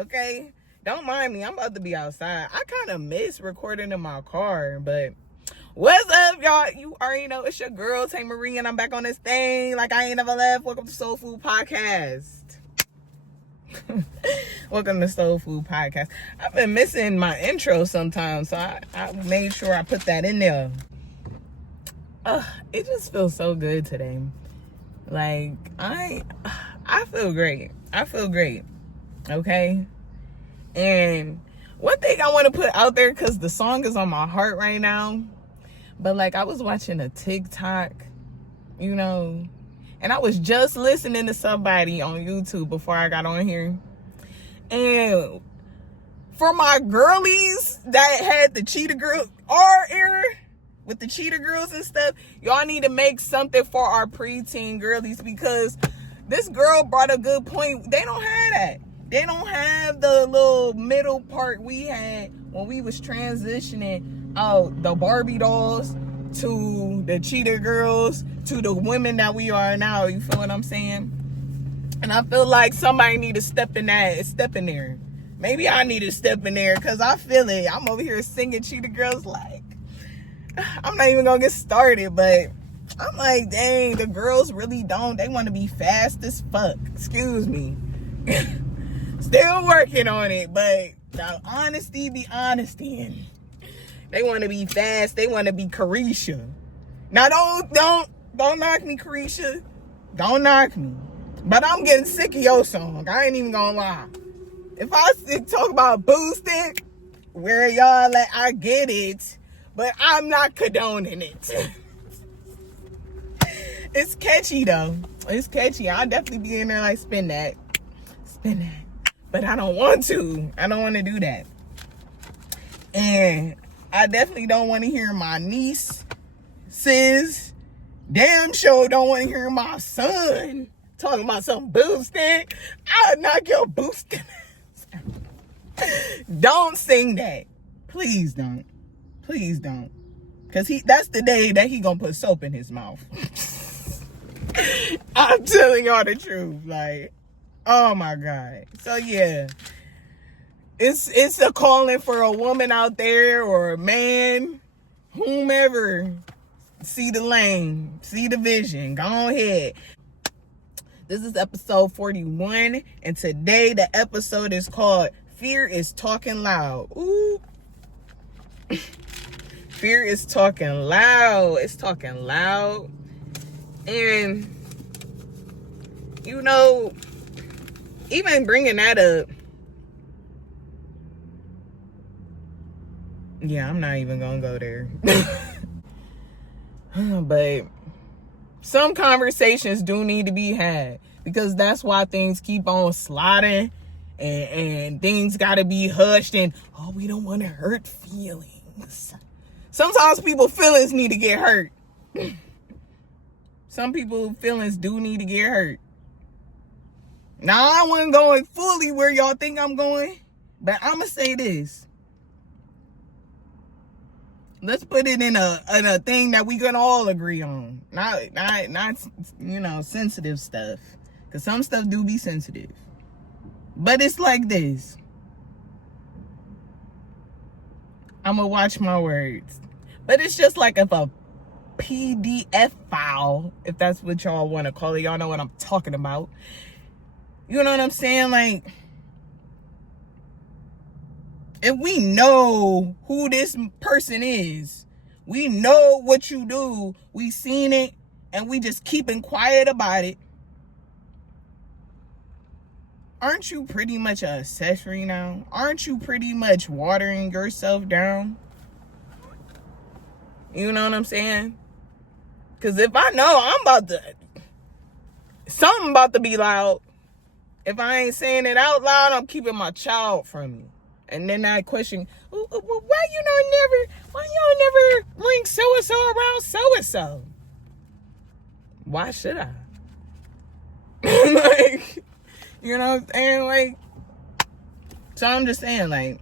okay? Don't mind me. I'm about to be outside. I kind of miss recording in my car, but what's up, y'all? You already know it's your girl, Tae Marie, and I'm back on this thing like I ain't never left. Welcome to Soul Food Podcast. Welcome to Soul Food Podcast. I've been missing my intro sometimes, so I made sure I put that in there. It just feels so good today. Like, I feel great. I feel great. Okay? And one thing I want to put out there, because the song is on my heart right now, but like I was watching a TikTok, you know, and I was just listening to somebody on YouTube before I got on here. And for my girlies that had the cheetah girl our era with the cheetah girls and stuff, y'all need to make something for our preteen girlies, because this girl brought a good point. They don't have that. They don't have the little middle part we had when we was transitioning out the Barbie dolls to the cheetah girls to the women that we are now. You feel what I'm saying? And I feel like somebody need to step in there. Maybe I need to step in there, because I feel it. I'm over here singing cheetah girls like, I'm not even gonna get started, but I'm like, dang, the girls really don't. They want to be fast as fuck. Excuse me. Still working on it, but the honesty be honesty, and they want to be fast. They want to be Carisha. Now don't knock me, Carisha. Don't knock me. But I'm getting sick of your song. I ain't even gonna lie. If I talk about boosting, where y'all at, I get it, but I'm not condoning it. It's catchy though. It's catchy. I'll definitely be in there like spin that. But I don't want to. I don't want to do that. And I definitely don't want to hear my niece, sis, damn sure don't want to hear my son talking about some boosting. I'll knock your boosting. Don't sing that. Please don't. Please don't. Because that's the day that he gonna put soap in his mouth. I'm telling y'all the truth. Like, oh my God. So yeah. It's a calling for a woman out there or a man, whomever. See the lane, see the vision. Go ahead. This is episode 41, and today the episode is called Fear is Talking Loud. Ooh. Fear is talking loud. It's talking loud. And, you know, even bringing that up, yeah, I'm not even gonna go there. But some conversations do need to be had, because that's why things keep on sliding and things gotta be hushed, and we don't want to hurt feelings. Sometimes people's feelings need to get hurt. Some people's feelings do need to get hurt. Now, I wasn't going fully where y'all think I'm going, but I'm gonna say this. Let's put it in a thing that we can all agree on. Not sensitive stuff. Because some stuff do be sensitive. But it's like this. I'm going to watch my words. But it's just like if a PDF file, if that's what y'all want to call it. Y'all know what I'm talking about. You know what I'm saying? Like, if we know who this person is, we know what you do, we seen it, and we just keeping quiet about it, aren't you pretty much an accessory now? Aren't you pretty much watering yourself down? You know what I'm saying? Because if I know something about to be loud, if I ain't saying it out loud, I'm keeping my child from you. And then I question, why y'all never bring so-and-so around so-and-so? Why should I? Like, you know what I'm saying? Like, so I'm just saying, like,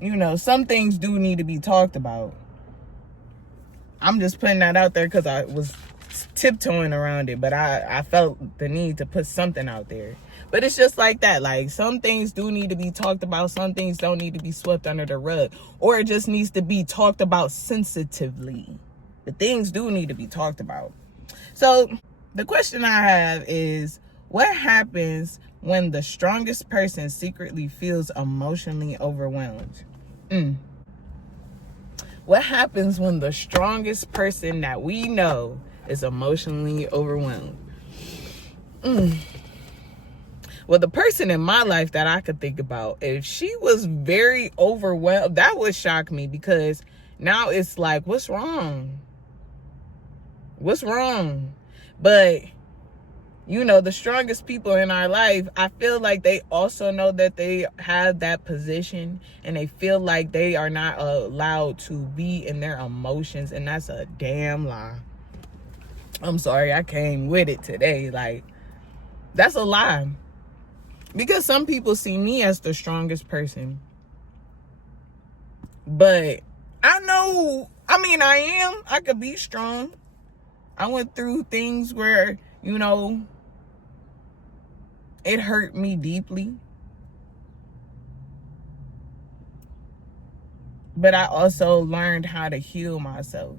you know, some things do need to be talked about. I'm just putting that out there because I was tiptoeing around it, but I felt the need to put something out there. But it's just like that. Like, some things do need to be talked about. Some things don't need to be swept under the rug. Or it just needs to be talked about sensitively. But things do need to be talked about. So the question I have is, what happens when the strongest person secretly feels emotionally overwhelmed? What happens when the strongest person that we know is emotionally overwhelmed? Well, the person in my life that I could think about, if she was very overwhelmed, that would shock me, because now it's like, what's wrong? What's wrong? But, you know, the strongest people in our life, I feel like they also know that they have that position, and they feel like they are not allowed to be in their emotions, and that's a damn lie. I'm sorry, I came with it today. Like, that's a lie. Because some people see me as the strongest person. But I know, I mean, I could be strong. I went through things where, you know, it hurt me deeply. But I also learned how to heal myself.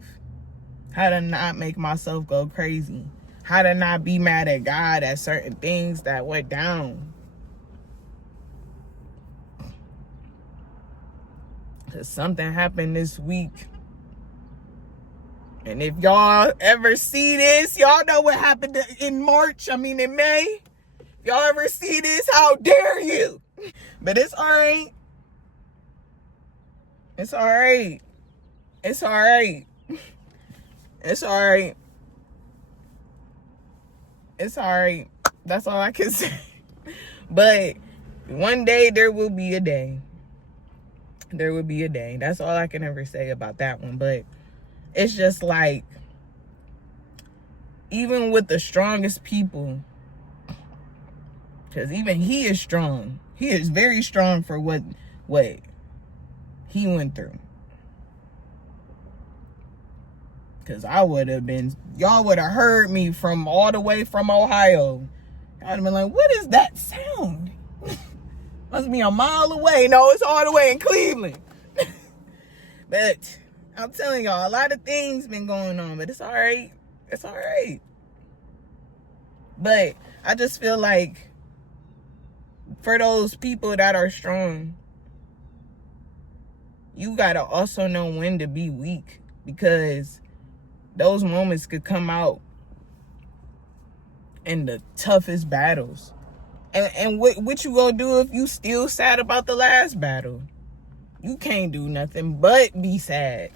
How to not make myself go crazy. How to not be mad at God at certain things that went down. Because something happened this week. And if y'all ever see this, y'all know what happened in May. If y'all ever see this, how dare you? But it's all right. It's all right. It's all right. It's all right. It's all right. That's all I can say. But one day there will be a day. There will be a day. That's all I can ever say about that one. But it's just like, even with the strongest people, because even he is strong. He is very strong for what he went through. Because I would have been, y'all would have heard me from all the way from Ohio. I'd have been like, what is that sound? Must be a mile away. No, it's all the way in Cleveland. But I'm telling y'all, a lot of things been going on, but it's all right. It's all right. But I just feel like, for those people that are strong, you gotta also know when to be weak, because those moments could come out in the toughest battles. And what you gonna do if you still sad about the last battle? You can't do nothing but be sad.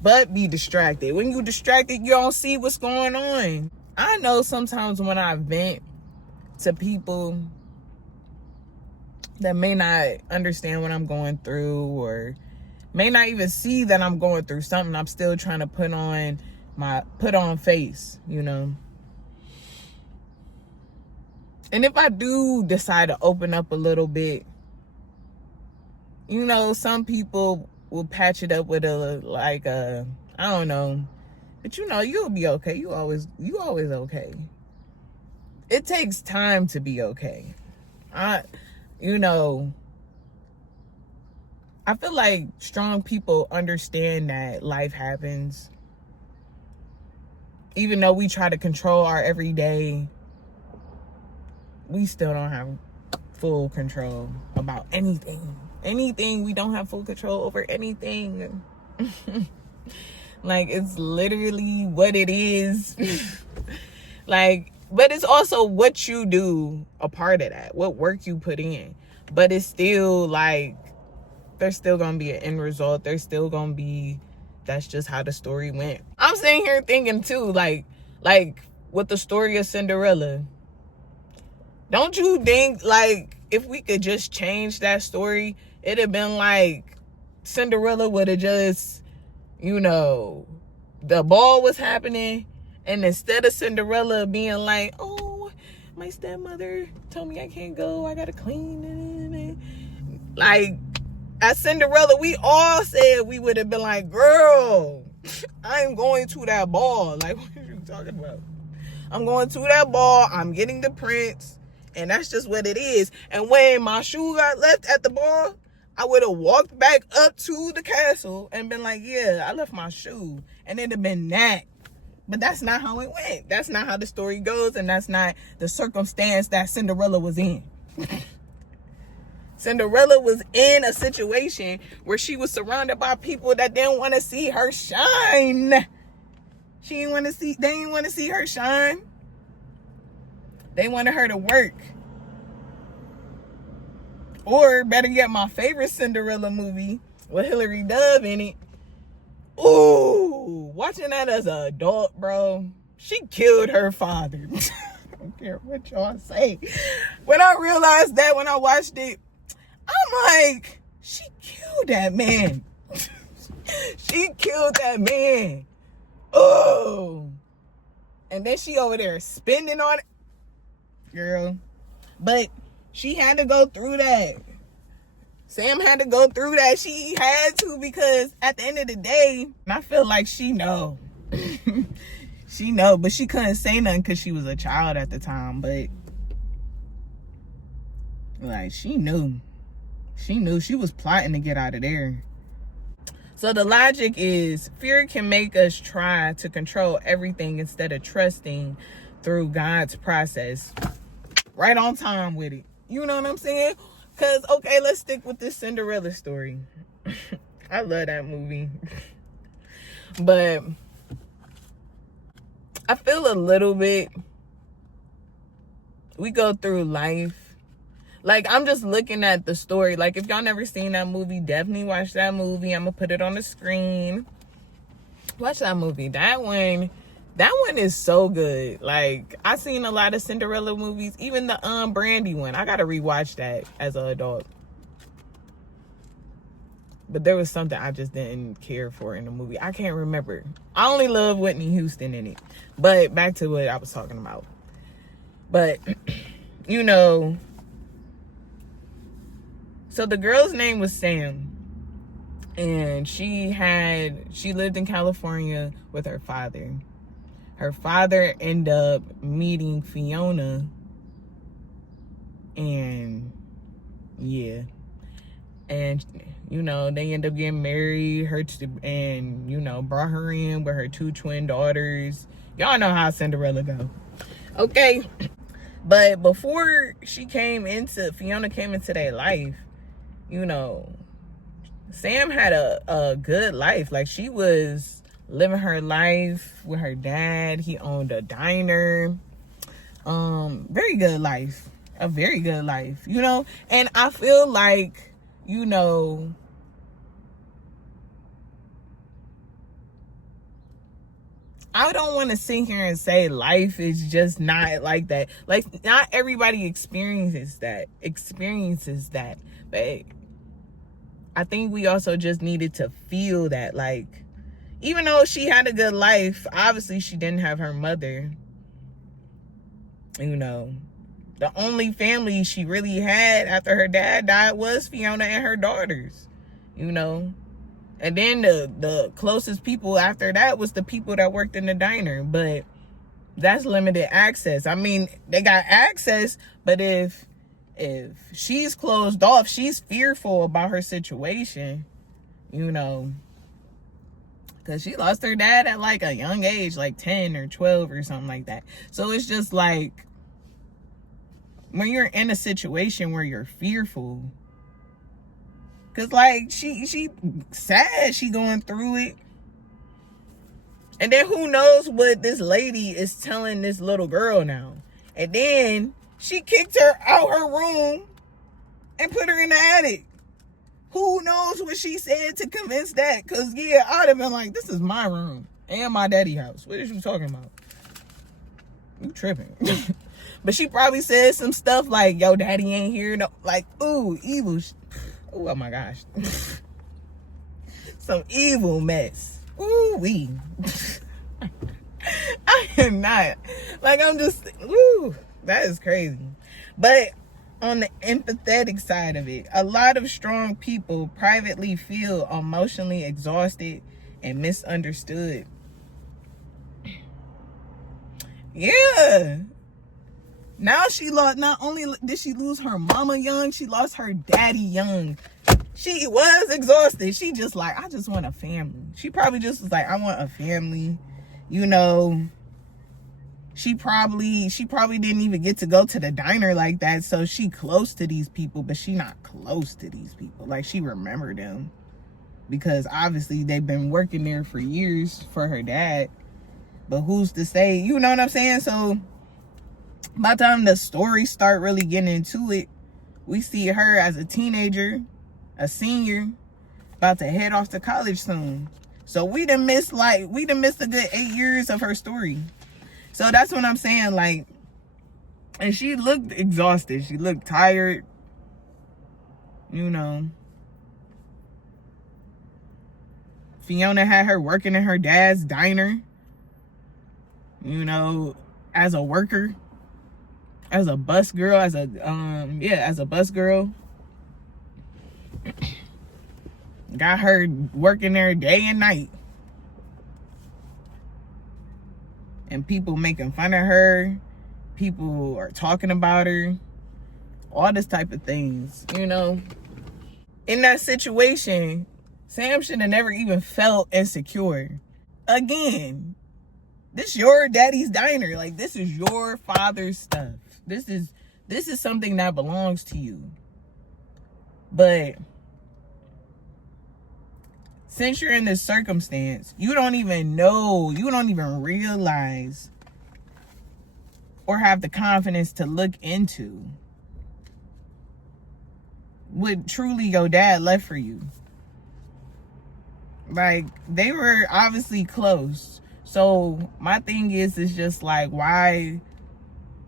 But be distracted. When you distracted, you don't see what's going on. I know sometimes when I vent to people that may not understand what I'm going through, or may not even see that I'm going through something, I'm still trying to put on face, you know. And if I do decide to open up a little bit, you know, some people will patch it up with I don't know. But you know, you'll be okay. You always okay. It takes time to be okay. I feel like strong people understand that life happens. Even though we try to control our everyday, we still don't have full control about anything. We don't have full control over anything. Like, it's literally what it is. Like, but it's also what you do a part of that, what work you put in. But it's still like, there's still gonna be an end result. There's still gonna be, that's just how the story went. I'm sitting here thinking too, like with the story of Cinderella, don't you think, like, if we could just change that story, it'd have been like, Cinderella would have just, you know, the ball was happening, and instead of Cinderella being like, oh, my stepmother told me I can't go, I gotta clean, like, at Cinderella, we all said, we would have been like, girl, I ain't going to that ball. Like, what are you talking about? I'm going to that ball. I'm getting the prince. And that's just what it is. And when my shoe got left at the ball, I would have walked back up to the castle and been like, yeah, I left my shoe. And it'd have been that. But that's not how it went. That's not how the story goes. And that's not the circumstance that Cinderella was in. Cinderella was in a situation where she was surrounded by people that didn't want to see her shine. They didn't want to see her shine. They wanted her to work. Or better yet, my favorite Cinderella movie with Hilary Duff in it. Ooh, watching that as an adult, bro. She killed her father. I don't care what y'all say. When I realized that when I watched it, I'm like, she killed that man. She killed that man. Oh. And then she over there spending on it. Girl. But she had to go through that. Sam had to go through that. She had to, because at the end of the day, I feel like she know. She know, but she couldn't say nothing because she was a child at the time. But like, she knew. She knew. She was plotting to get out of there. So the logic is, fear can make us try to control everything instead of trusting through God's process. Right on time with it. You know what I'm saying? Because, okay, let's stick with this Cinderella story. I love that movie. But I feel a little bit, we go through life. Like, I'm just looking at the story. Like, if y'all never seen that movie, definitely watch that movie. I'm going to put it on the screen. Watch that movie. That one is so good. Like, I seen a lot of Cinderella movies, even the Brandy one. I gotta rewatch that as an adult. But there was something I just didn't care for in the movie. I can't remember. I only love Whitney Houston in it. But back to what I was talking about. But, you know, so the girl's name was Sam. And she lived in California with her father. Her father ended up meeting Fiona, and yeah, and you know, they end up getting married. And you know, brought her in with her 2 twin daughters. Y'all know how Cinderella go, okay? But before Fiona came into their life, you know, Sam had a good life. Like, she was living her life with her dad. He owned a diner. Very good life. A very good life, you know? And I feel like, you know, I don't want to sit here and say life is just not like that. Like, not everybody experiences that. But I think we also just needed to feel that, like, even though she had a good life, obviously she didn't have her mother. You know, the only family she really had after her dad died was Fiona and her daughters, you know. And then the closest people after that was the people that worked in the diner. But that's limited access. I mean, they got access, but if she's closed off, she's fearful about her situation, you know. Because she lost her dad at like a young age, like 10 or 12 or something like that. So it's just like, when you're in a situation where you're fearful, because like she sad she going through it. And then who knows what this lady is telling this little girl now. And then she kicked her out her room and put her in the attic. Who knows what she said to convince that? Because, yeah, I'd have been like, this is my room and my daddy's house. What is you talking about? You tripping. But she probably said some stuff like, yo, daddy ain't here. No, like, ooh, evil. Ooh, oh, my gosh. Some evil mess. Ooh, wee. I am not. Like, I'm just, ooh, that is crazy. But on the empathetic side of it, a lot of strong people privately feel emotionally exhausted and misunderstood. Yeah. Now she lost, not only did she lose her mama young, she lost her daddy young. She was exhausted. She just like, I just want a family. She probably just was like, I want a family. You know, she probably didn't even get to go to the diner like that. So she close to these people, but she not close to these people. Like, she remembered them because obviously they've been working there for years for her dad. But who's to say, you know what I'm saying? So by the time the story start really getting into it, we see her as a teenager, a senior, about to head off to college soon. So we done missed a good 8 years of her story. So that's what I'm saying, like, and she looked exhausted. She looked tired, you know. Fiona had her working in her dad's diner, you know, as a worker, as a bus girl, as a bus girl. Got her working there day and night. And people making fun of her. People are talking about her. All this type of things, you know. In that situation, Sam should have never even felt insecure. Again, this your daddy's diner. Like, this is your father's stuff. This is something that belongs to you. But since you're in this circumstance, you don't even know, you don't even realize or have the confidence to look into what truly your dad left for you. Like, they were obviously close. So my thing is just like, why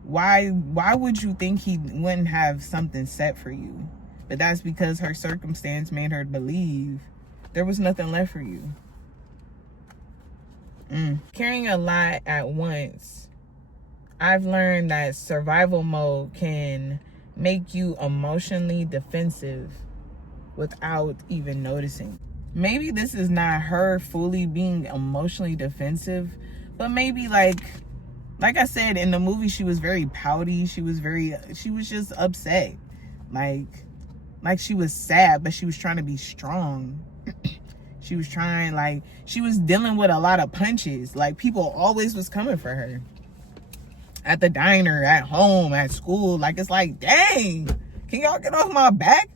would you think he wouldn't have something set for you? But that's because her circumstance made her believe there was nothing left for you. Carrying a lot at once, I've learned that survival mode can make you emotionally defensive without even noticing. Maybe this is not her fully being emotionally defensive, but maybe like I said, in the movie, she was very pouty. She was just upset. Like she was sad, but she was trying to be strong. She was dealing with a lot of punches. Like, people always was coming for her. At the diner, at home, at school. Like, it's like, dang, can y'all get off my back?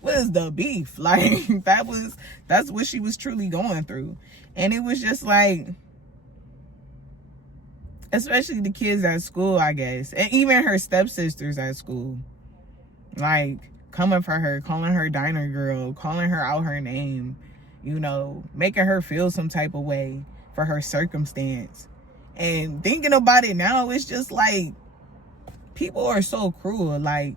What is the beef? Like, that's what she was truly going through. And it was just like, especially the kids at school, I guess. And even her stepsisters at school. Like, coming for her, calling her diner girl, calling her out her name, you know, making her feel some type of way for her circumstance. And thinking about it now, it's just like, people are so cruel. Like,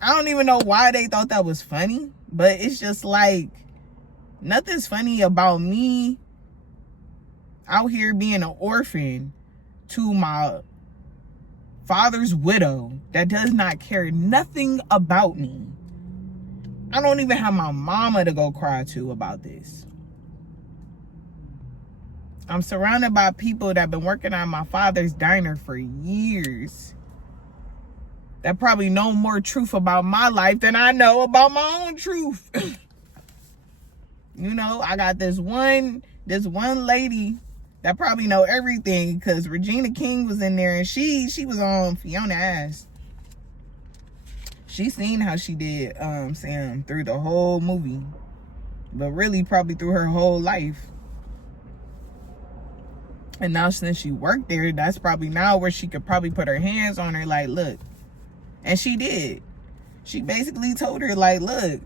I don't even know why they thought that was funny, but it's just like, nothing's funny about me out here being an orphan to my father's widow that does not care nothing about me. I don't even have my mama to go cry to about this. I'm surrounded by people that have been working at my father's diner for years, that probably know more truth about my life than I know about my own truth. You know, I got this one lady that probably know everything, because Regina King was in there and she was on Fiona ass. She seen how she did Sam through the whole movie, but really probably through her whole life. And now since she worked there, that's probably now where she could probably put her hands on her, like, look. And she did. She basically told her, like, look,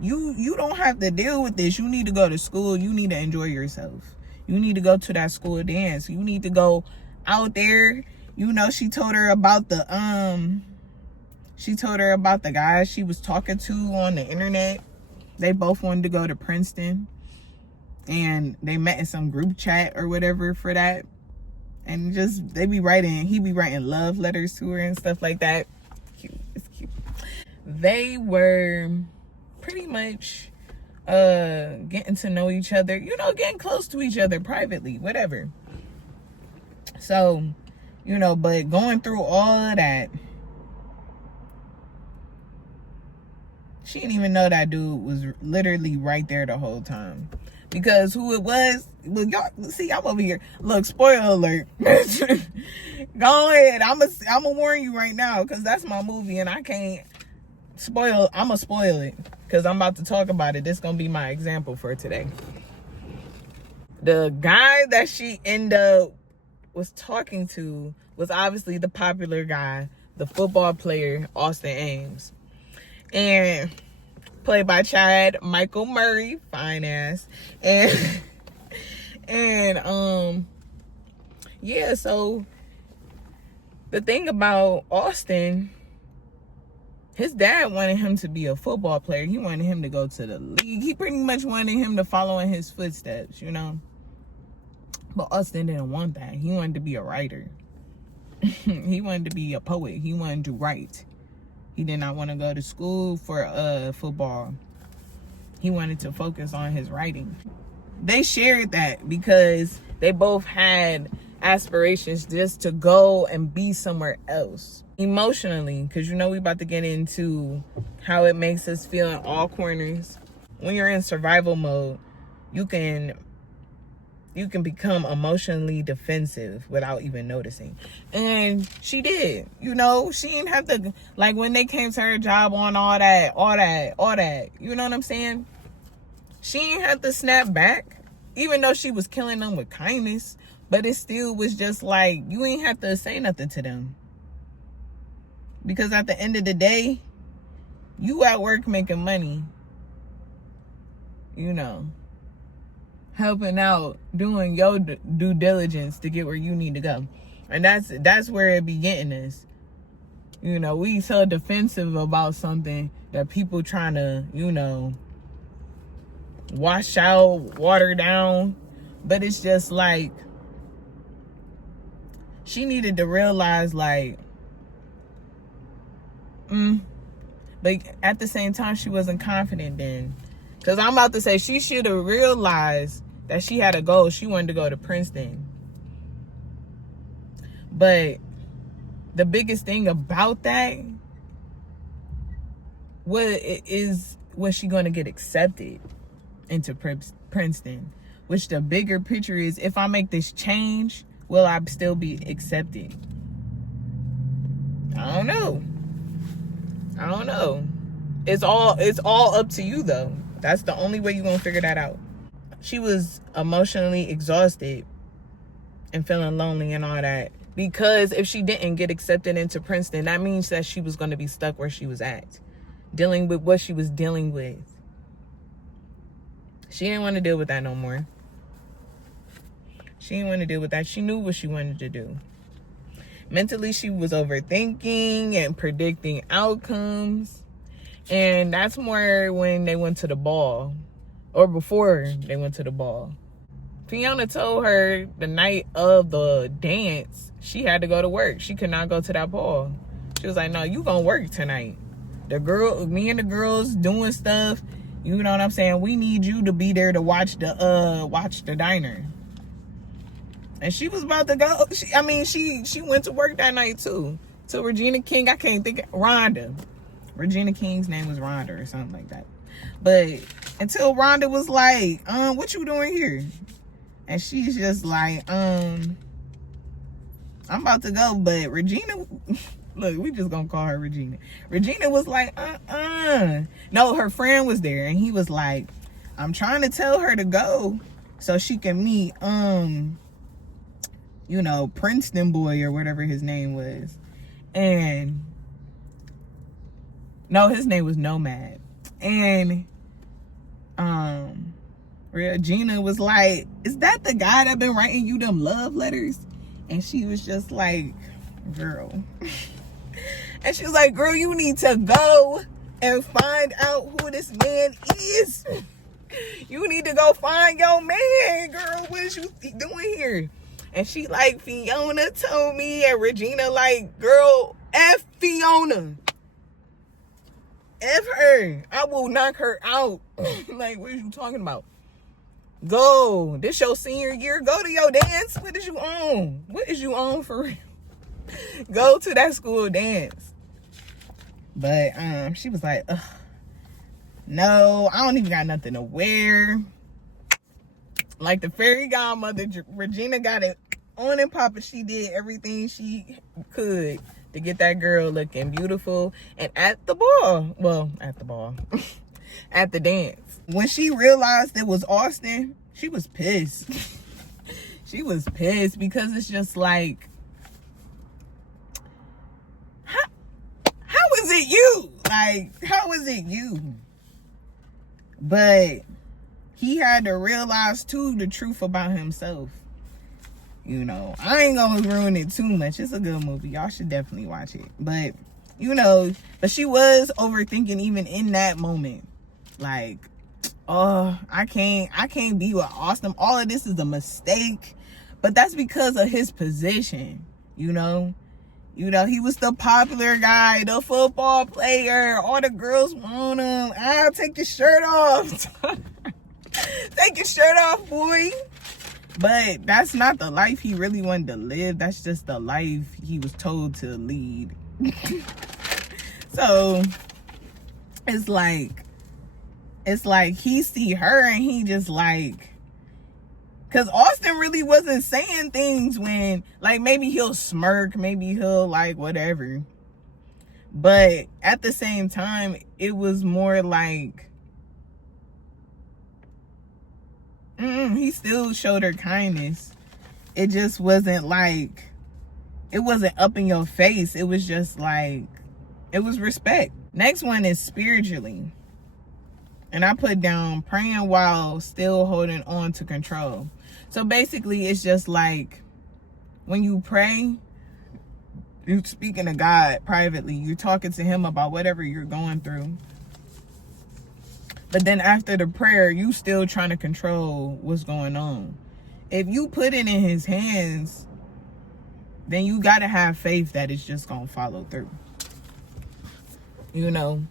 you don't have to deal with this. You need to go to school. You need to enjoy yourself. You need to go to that school dance. You need to go out there. You know, she told her about the guy she was talking to on the internet. They both wanted to go to Princeton, and they met in some group chat or whatever for that. And just, he be writing love letters to her and stuff like that. Cute. It's cute. They were pretty much getting to know each other, you know, getting close to each other privately, whatever. So, you know, but going through all of that, she didn't even know that dude was literally right there the whole time. Because who it was, look, y'all, see, I'm over here. Look, spoiler alert. Go ahead. I'm gonna warn you right now, because that's my movie, and I can't spoil. I'm gonna spoil it, because I'm about to talk about it. This gonna be my example for today. The guy that she ended up was talking to was obviously the popular guy, the football player, Austin Ames. And played by Chad Michael Murray, fine ass. And yeah, so the thing about Austin, his dad wanted him to be a football player. He wanted him to go to the league. He pretty much wanted him to follow in his footsteps, you know. But Austin didn't want that. He wanted to be a writer. He wanted to be a poet. He wanted to write. He did not want to go to school for football. He wanted to focus on his writing. They shared that because they both had aspirations just to go and be somewhere else. Emotionally, because you know we about to get into how it makes us feel in all corners. When you're in survival mode, you can become emotionally defensive without even noticing. And she did. You know, she didn't have to, like, when they came to her job on all that. You know what I'm saying? She didn't have to snap back, even though she was killing them with kindness. But it still was just like, you ain't have to say nothing to them. Because at the end of the day, you at work making money. You know, helping out, doing your due diligence to get where you need to go. And that's where it be getting us. You know, we so defensive about something that people trying to, you know, wash out, water down. But it's just like, she needed to realize, like, but at the same time, she wasn't confident then. Because I'm about to say, she should have realized that she had a goal. She wanted to go to Princeton. But the biggest thing about that, was she going to get accepted into Princeton? Which the bigger picture is, if I make this change, will I still be accepted? I don't know. It's all up to you, though. That's the only way you're going to figure that out. She was emotionally exhausted and feeling lonely and all that. Because if she didn't get accepted into Princeton, that means that she was going to be stuck where she was at, dealing with what she was dealing with. She didn't want to deal with that no more. She didn't want to deal with that. She knew what she wanted to do. Mentally, she was overthinking and predicting outcomes. And that's more when they went to the ball, or before they went to the ball. Fiona told her the night of the dance, she had to go to work. She could not go to that ball. She was like, no, you gonna work tonight. Me and the girls doing stuff, you know what I'm saying? We need you to be there to watch the diner. And she was about to go. She went to work that night too. To Regina King, I can't think of Rhonda. Regina King's name was Rhonda or something like that. But until Rhonda was like, what you doing here? And she's just like, I'm about to go. But Regina, look, we just gonna call her Regina. Regina was like, No, her friend was there. And he was like, I'm trying to tell her to go so she can meet, you know, Princeton boy or whatever his name was. And no, his name was Nomad. And Regina was like, is that the guy that been writing you them love letters? And she was just like, girl. And she was like, girl, you need to go and find out who this man is. You need to go find your man, girl. What is you doing here? And she like, Fiona told me. And Regina like, girl, F Fiona. F her. I will knock her out. Like, what are you talking about? Go. This your senior year. Go to your dance. What is you on? What is you on for real? Go to that school dance. But she was like, ugh, no, I don't even got nothing to wear. Like the fairy godmother, Regina got it on and popping. She did everything she could to get that girl looking beautiful. And at the at the dance, when she realized it was Austin, she was pissed. She was pissed because it's just like, how is it you? Like, how is it you? But he had to realize too the truth about himself. You know, I ain't gonna ruin it too much. It's a good movie. Y'all should definitely watch it. But, you know, but she was overthinking even in that moment. Like, oh, I can't be with Austin. All of this is a mistake. But that's because of his position, you know. You know, he was the popular guy, the football player. All the girls want him. I'll take your shirt off. Take your shirt off, boy. But that's not the life he really wanted to live. That's just the life he was told to lead. So it's like he see her and he just like, because Austin really wasn't saying things when, like, maybe he'll smirk, maybe he'll like whatever. But at the same time, it was more like, he still showed her kindness. It just wasn't like, it wasn't up in your face. It was just like, it was respect. Next one is spiritually. And I put down praying while still holding on to control. So basically, it's just like when you pray, you're speaking to God privately. You're talking to him about whatever you're going through. But then after the prayer, you still trying to control what's going on. If you put it in his hands, then you got to have faith that it's just going to follow through. You know?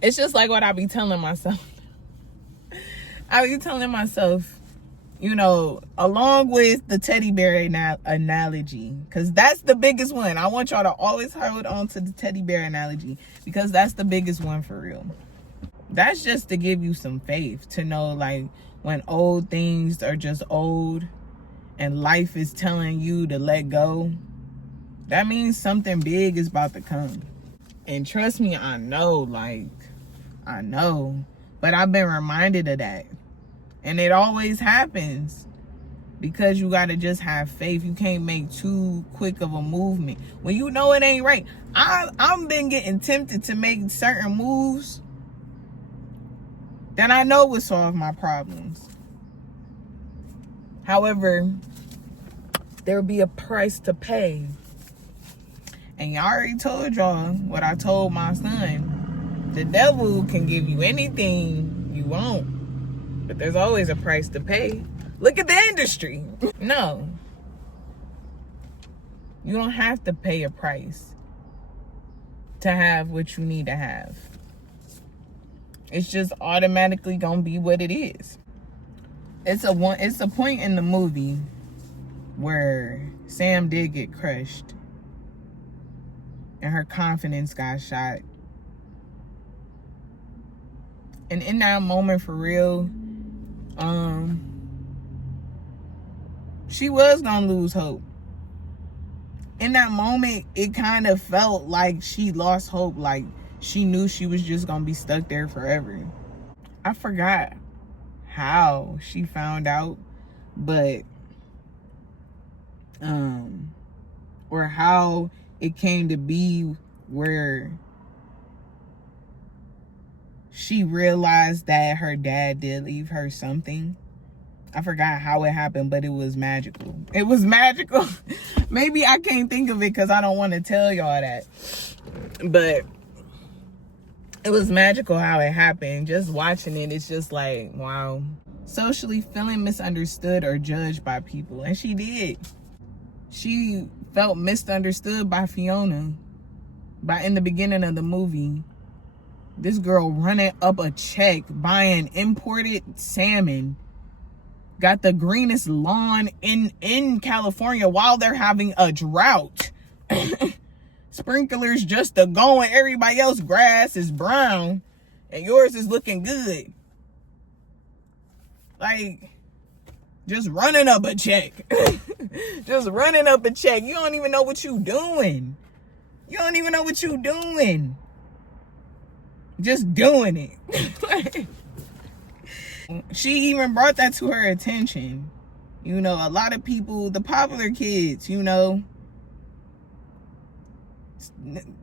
It's just like what I be telling myself. I be telling myself, you know, along with the teddy bear analogy, because that's the biggest one. I want y'all to always hold on to the teddy bear analogy, because that's the biggest one for real. That's just to give you some faith, to know, like, when old things are just old and life is telling you to let go, that means something big is about to come. And trust me, I know, but I've been reminded of that. And it always happens because you got to just have faith. You can't make too quick of a movement when you know it ain't right. I've been getting tempted to make certain moves that I know would solve my problems. However, there'll be a price to pay. And I already told y'all what I told my son. The devil can give you anything you want, but there's always a price to pay. Look at the industry. No. You don't have to pay a price to have what you need to have. It's just automatically gonna be what it is. It's a point in the movie where Sam did get crushed and her confidence got shot. And in that moment, for real, she was gonna lose hope. In that moment, it kind of felt like she lost hope, like she knew she was just gonna be stuck there forever. I forgot how she found out, but or how it came to be where she realized that her dad did leave her something. I forgot how it happened, but it was magical. It was magical. Maybe I can't think of it because I don't want to tell y'all that. But it was magical how it happened. Just watching it, it's just like, wow. Socially feeling misunderstood or judged by people. And she did. She felt misunderstood by Fiona in the beginning of the movie. This girl running up a check, buying imported salmon. Got the greenest lawn in California while they're having a drought. Sprinklers just a going. Everybody else's grass is brown and yours is looking good. Like, just running up a check. Just running up a check. You don't even know what you doing. You don't even know what you doing. Just doing it. She even brought that to her attention. You know, a lot of people, the popular kids, you know,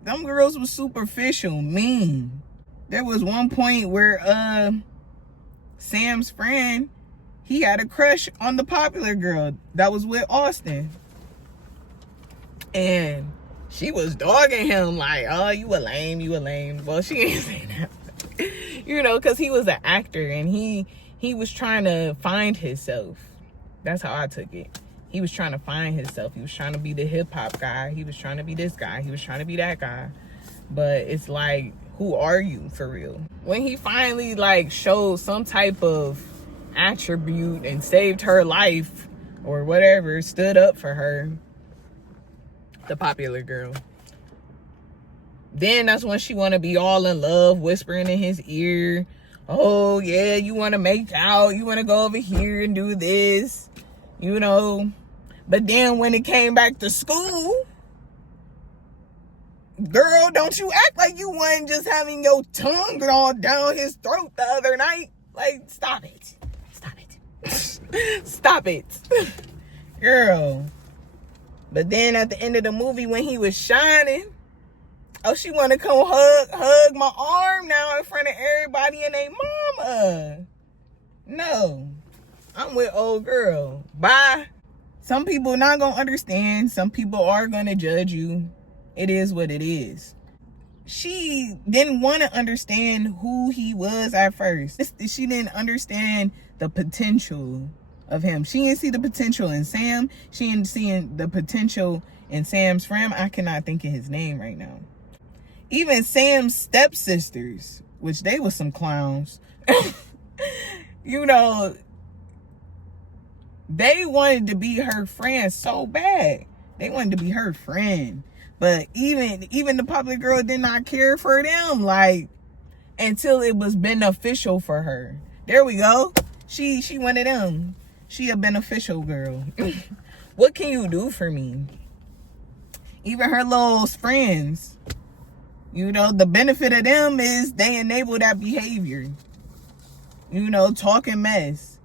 them girls was superficial, mean. There was one point where Sam's friend, he had a crush on the popular girl that was with Austin. And she was dogging him like, oh, you a lame, you a lame. Well, she ain't saying that. You know, because he was an actor and he was trying to find himself. That's how I took it. He was trying to find himself. He was trying to be the hip-hop guy. He was trying to be this guy. He was trying to be that guy. But it's like, who are you for real? When he finally like showed some type of attribute and saved her life or whatever, stood up for her, the popular girl, then that's when she want to be all in love, whispering in his ear, oh yeah, you want to make out, you want to go over here and do this, you know. But then when it came back to school, girl, don't you act like you wasn't just having your tongue all down his throat the other night. Like, stop it. Stop it. Stop it. Girl. But then at the end of the movie, when he was shining, oh, she want to come hug my arm now in front of everybody and their mama. No. I'm with old girl. Bye. Some people not going to understand. Some people are going to judge you. It is what it is. She didn't want to understand who he was at first. She didn't understand the potential of him. She didn't see the potential in Sam. She didn't see the potential in Sam's friend. I cannot think of his name right now. Even Sam's stepsisters, which they were some clowns, you know, they wanted to be her friend so bad. They wanted to be her friend. But even the popular girl did not care for them, like, until it was beneficial for her. There we go. She one of them. She a beneficial girl. What can you do for me? Even her little friends, you know, the benefit of them is they enable that behavior. You know, talking mess.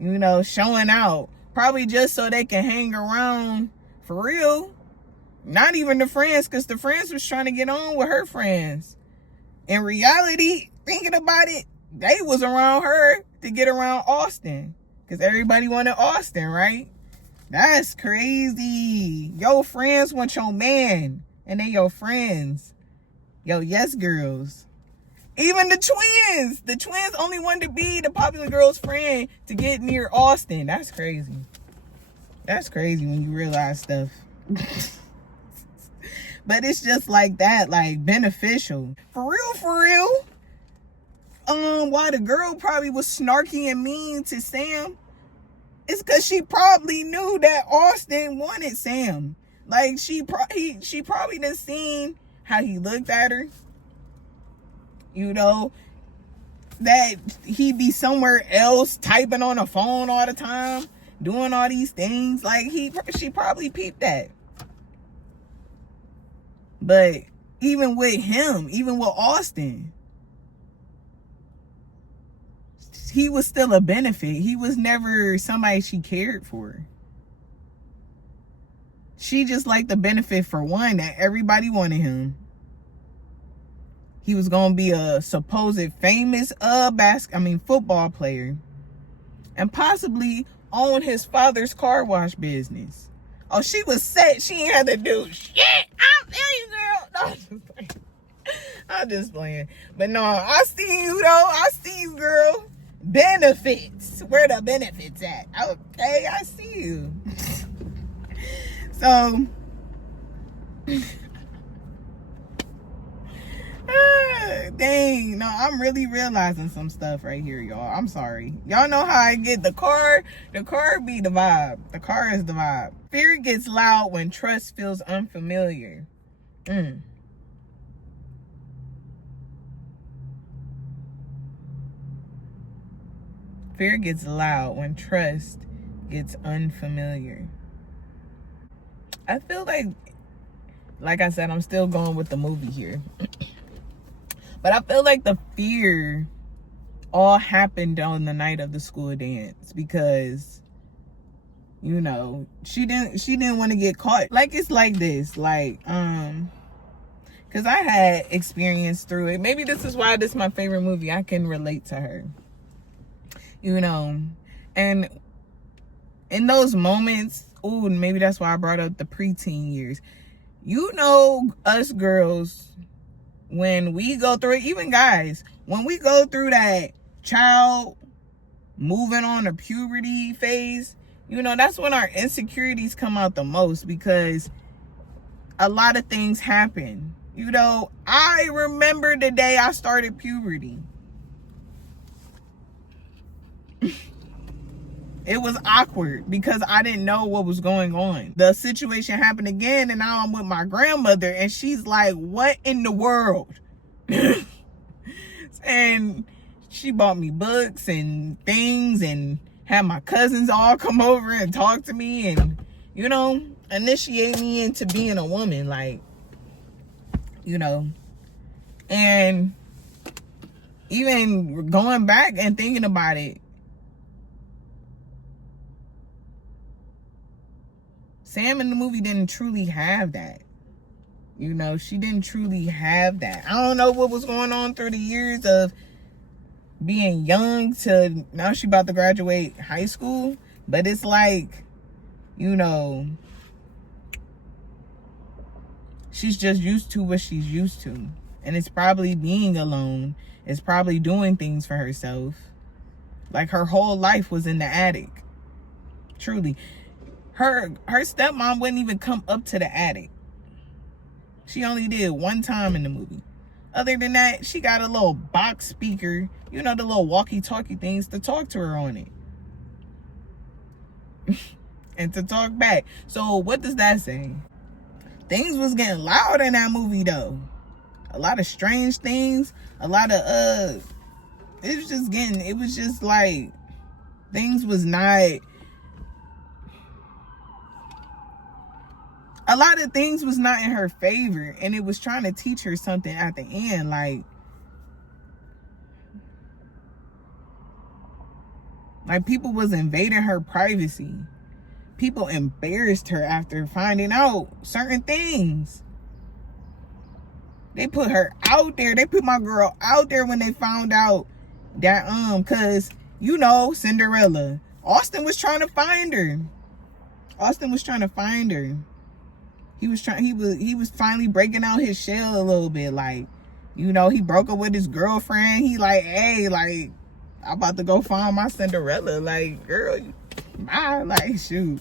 You know, showing out. Probably just so they can hang around for real. Not even the friends, because the friends was trying to get on with her friends. In reality, thinking about it, they was around her to get around Austin. Because everybody wanted Austin, right? That's crazy. Your friends want your man. And they your friends. Yo, yes, girls. Even the twins. The twins only wanted to be the popular girl's friend to get near Austin. That's crazy. That's crazy when you realize stuff. But it's just like that, like, beneficial. For real. Why the girl probably was snarky and mean to Sam, it's because she probably knew that Austin wanted Sam. Like, she probably done seen how he looked at her. You know, that he be somewhere else typing on a phone all the time, doing all these things. Like, she probably peeped that. But even with him, even with Austin, he was still a benefit. He was never somebody she cared for. She just liked the benefit for one, that everybody wanted him. He was going to be a supposed famous football player. And possibly own his father's car wash business. Oh, she was set. She ain't had to do shit. I'm telling you, girl. No, I'm just playing. I'm just playing. But no, I see you, though. I see you, girl. Benefits. Where the benefits at? Okay, I see you. So, Dang, no, I'm really realizing some stuff right here, y'all. I'm sorry. Y'all know how I get the car be the vibe. The car is the vibe. Fear gets loud when trust feels unfamiliar. Fear gets loud when trust gets unfamiliar. I feel like I said, I'm still going with the movie here. But I feel like the fear all happened on the night of the school dance because, you know, she didn't want to get caught. Like, it's like this, like, because I had experience through it. Maybe this is why this is my favorite movie. I can relate to her, you know. And in those moments, ooh, maybe that's why I brought up the preteen years. You know, us girls, when we go through it, even guys, when we go through that child moving on to puberty phase, you know, that's when our insecurities come out the most because a lot of things happen. You know, I remember the day I started puberty. It was awkward because I didn't know what was going on. The situation happened again, and now I'm with my grandmother, and she's like, what in the world? And she bought me books and things and had my cousins all come over and talk to me and, you know, initiate me into being a woman, like, you know. And even going back and thinking about it, Sam in the movie didn't truly have that. You know, she didn't truly have that. I don't know what was going on through the years of being young to now she about to graduate high school. But it's like, you know, she's just used to what she's used to. And it's probably being alone. It's probably doing things for herself. Like her whole life was in the attic. Truly. Her stepmom wouldn't even come up to the attic. She only did one time in the movie. Other than that, she got a little box speaker, you know, the little walkie-talkie things to talk to her on it. And to talk back. So what does that say? Things was getting loud in that movie though. A lot of strange things. A lot of it was just like things was not. A lot of things was not in her favor, and it was trying to teach her something at the end. Like people was invading her privacy. People embarrassed her after finding out certain things. They put her out there. They put my girl out there when they found out that, cause, you know, Cinderella. Austin was trying to find her. He was finally breaking out his shell a little bit. Like, you know, he broke up with his girlfriend. He like, hey, like, I'm about to go find my Cinderella. Like, girl, bye. Like, shoot.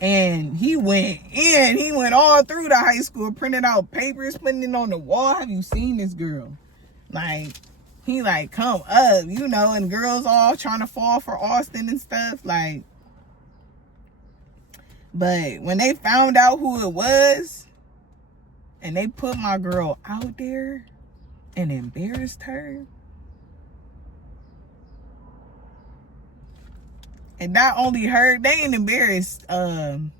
And he went in. He went all through the high school, printed out papers, putting it on the wall. Have you seen this girl? Like, he like, come up, you know, and girls all trying to fall for Austin and stuff. Like, but when they found out who it was and they put my girl out there and embarrassed her, and not only her, they ain't embarrassed Austin.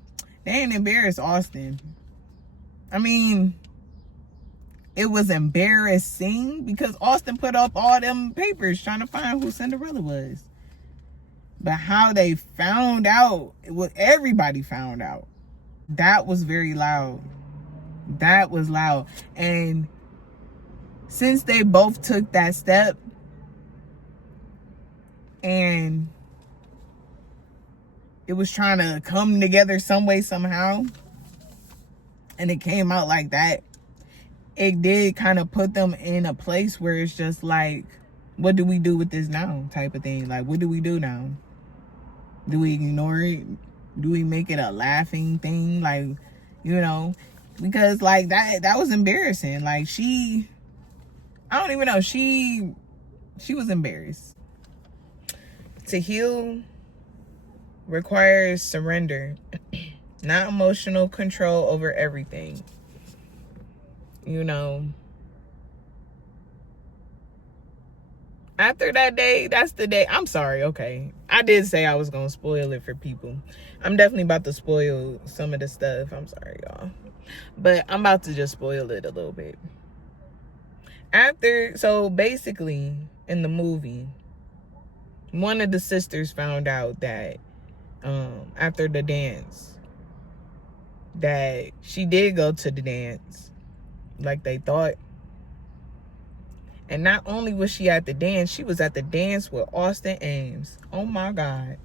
I mean, it was embarrassing because Austin put up all them papers trying to find who Cinderella was. But how they found out, everybody found out. That was very loud. That was loud. And since they both took that step and it was trying to come together some way, somehow, and it came out like that, it did kind of put them in a place where it's just like, what do we do with this now type of thing? Like, what do we do now? Do we ignore it? Do we make it a laughing thing? Like, you know, because like that was embarrassing. Like I don't even know. She was embarrassed. To heal requires surrender, not emotional control over everything. You know, after that day, that's the day. I'm sorry, okay. I did say I was gonna spoil it for people. I'm definitely about to spoil some of the stuff. I'm sorry, y'all. But I'm about to just spoil it a little bit. So basically, in the movie, one of the sisters found out that after the dance, that she did go to the dance like they thought. And not only was she at the dance, she was at the dance with Austin Ames. Oh my God.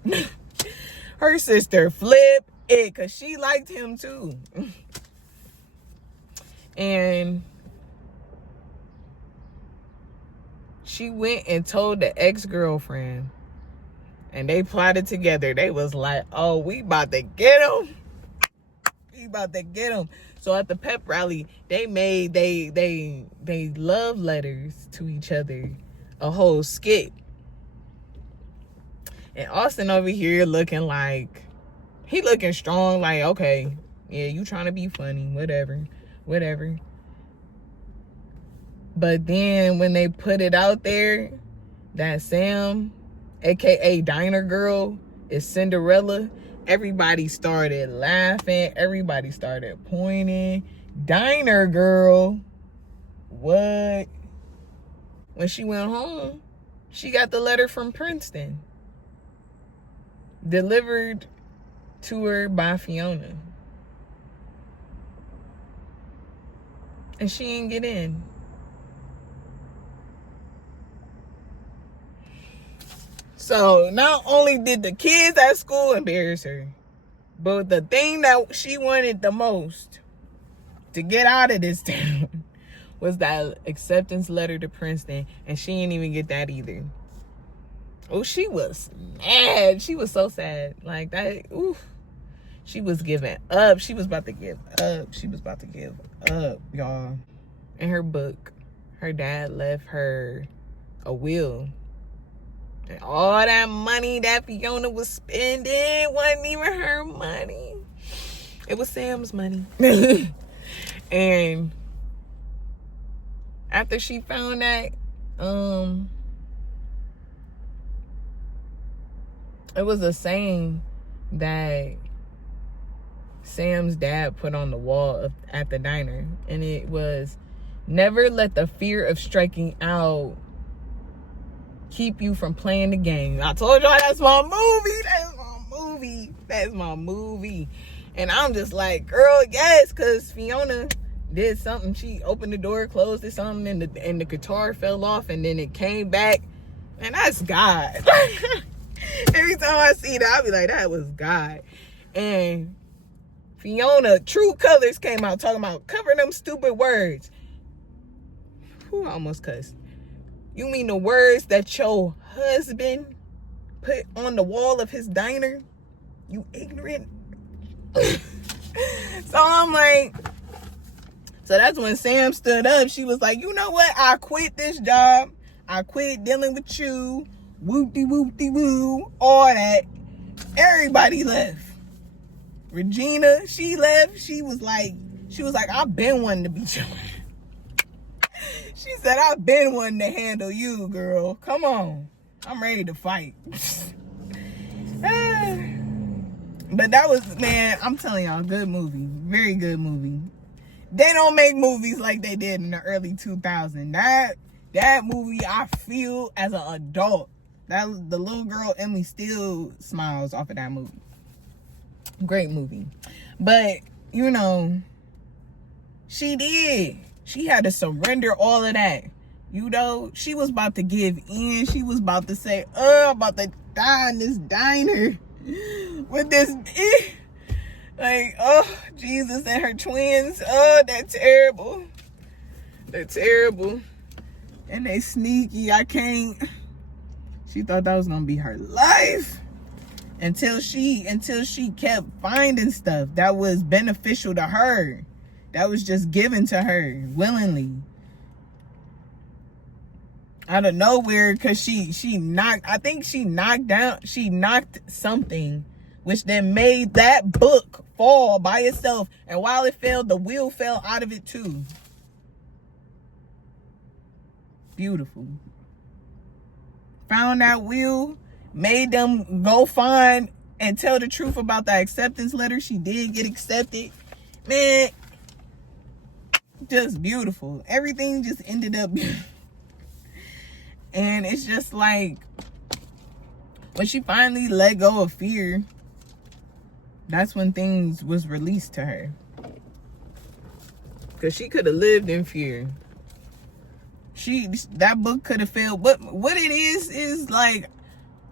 Her sister flipped it because she liked him too. And she went and told the ex-girlfriend. And they plotted together. They was like, oh, we about to get him. We about to get him. So at the pep rally, they made they love letters to each other, a whole skit. And Austin over here looking strong, like, okay, yeah, you trying to be funny, whatever. But then when they put it out there that Sam, aka Diner Girl, is Cinderella, everybody started laughing. Everybody started pointing. Diner Girl, what? When she went home, she got the letter from Princeton, delivered to her by Fiona. And she didn't get in. So not only did the kids at school embarrass her, but the thing that she wanted the most to get out of this town was that acceptance letter to Princeton, and she didn't even get that either. Oh, she was mad. She was so sad. Like that, oof. She was giving up. She was about to give up. She was about to give up, y'all. In her book, her dad left her a will. And all that money that Fiona was spending wasn't even her money. It was Sam's money. And after she found that, it was a saying that Sam's dad put on the wall at the diner. And it was, never let the fear of striking out keep you from playing the game. I told y'all that's my movie. That's my movie. And I'm just like, girl, yes, because Fiona did something. She opened the door, closed it, something, and the guitar fell off, and then it came back. And that's God. Every time I see that, I'll be like, that was God. And Fiona, True Colors came out talking about covering them stupid words. Whew, I almost cussed. You mean the words that your husband put on the wall of his diner? You ignorant. So I'm like, so that's when Sam stood up. She was like, you know what? I quit this job. I quit dealing with you. Whoop-de-whoop-de-woo. All that. Everybody left. Regina, she left. She was like, I've been wanting to be your. She said, I've been wanting to handle you, girl. Come on. I'm ready to fight. But that was, man, I'm telling y'all, good movie. Very good movie. They don't make movies like they did in the early 2000s. That movie, I feel as an adult. The little girl in me still smiles off of that movie. Great movie. But, you know, she did. She had to surrender all of that. You know, she was about to give in. She was about to say, I'm about to die in this diner with this, like, oh, Jesus and her twins. Oh, they're terrible. They're terrible. And they sneaky. I can't. She thought that was going to be her life. Until she kept finding stuff that was beneficial to her. That was just given to her willingly. out of nowhere, because she knocked something, which then made that book fall by itself. And while it fell, the wheel fell out of it too. Beautiful. Found that wheel, made them go find and tell the truth about the acceptance letter. She did get accepted. Man, just beautiful. Everything just ended up beautiful. And it's just like, when she finally let go of fear, that's when things was released to her. Because she could have lived in fear. That book could have failed. But what it is like,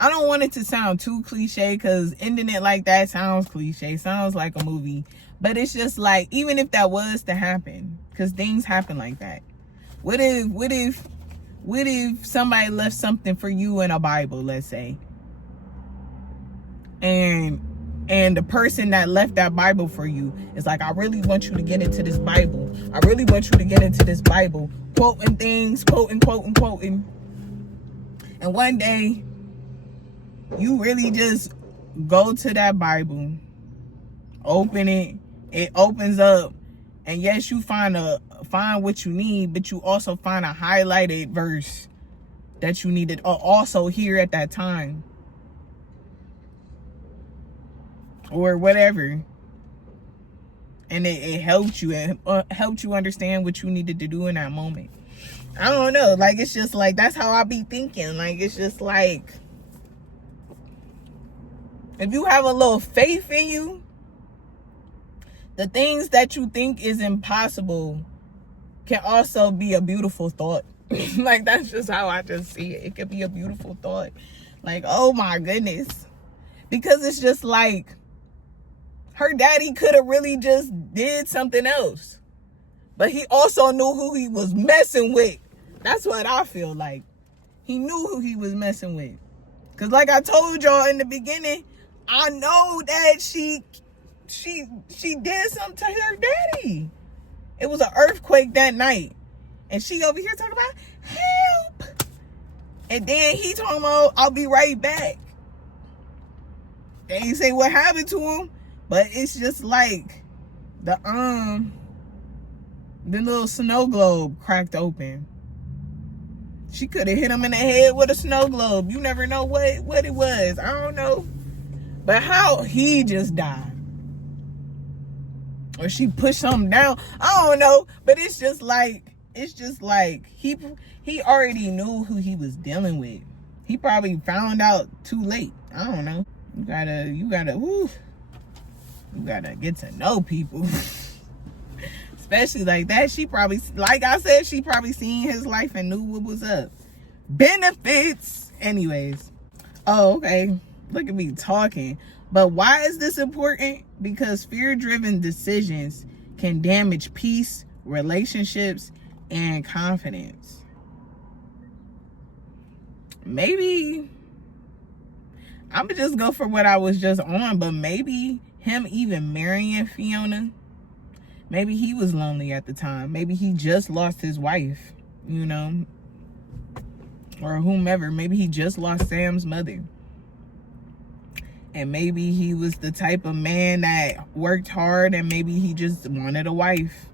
I don't want it to sound too cliche, because ending it like that sounds cliche, sounds like a movie. But it's just like, even if that was to happen, because things happen like that. What if somebody left something for you in a Bible, let's say, and the person that left that Bible for you is like, I really want you to get into this Bible. I really want you to get into this Bible. Quoting things, quoting. And one day, you really just go to that Bible, open it, it opens up, and yes, you find what you need, but you also find a highlighted verse that you needed also hear at that time, or whatever, and it helped you and helped you understand what you needed to do in that moment. I don't know, like, it's just like, that's how I be thinking. Like, it's just like, if you have a little faith in you, the things that you think is impossible can also be a beautiful thought. Like, that's just how I just see it. It could be a beautiful thought. Like, oh my goodness. Because it's just like, her daddy could have really just did something else. But he also knew who he was messing with. That's what I feel like. He knew who he was messing with. Because like I told y'all in the beginning, I know that she did something to her daddy. It was an earthquake that night. And she over here talking about, help. And then he talking about, I'll be right back. They ain't say what happened to him. But it's just like, the little snow globe cracked open. She could have hit him in the head with a snow globe. You never know what it was. I don't know. But how he just died. Or she pushed something down. I don't know. But it's just like he already knew who he was dealing with. He probably found out too late. I don't know. You gotta get to know people. Especially like that. She probably, like I said, she probably seen his life and knew what was up. Benefits. Anyways. Oh, okay. Look at me talking. But why is this important? Because fear-driven decisions can damage peace, relationships, and confidence. Maybe I'm gonna just go for what I was just on, but maybe him even marrying Fiona, maybe he was lonely at the time. Maybe he just lost his wife, you know, or whomever. Maybe he just lost Sam's mother. And maybe he was the type of man that worked hard, and maybe he just wanted a wife.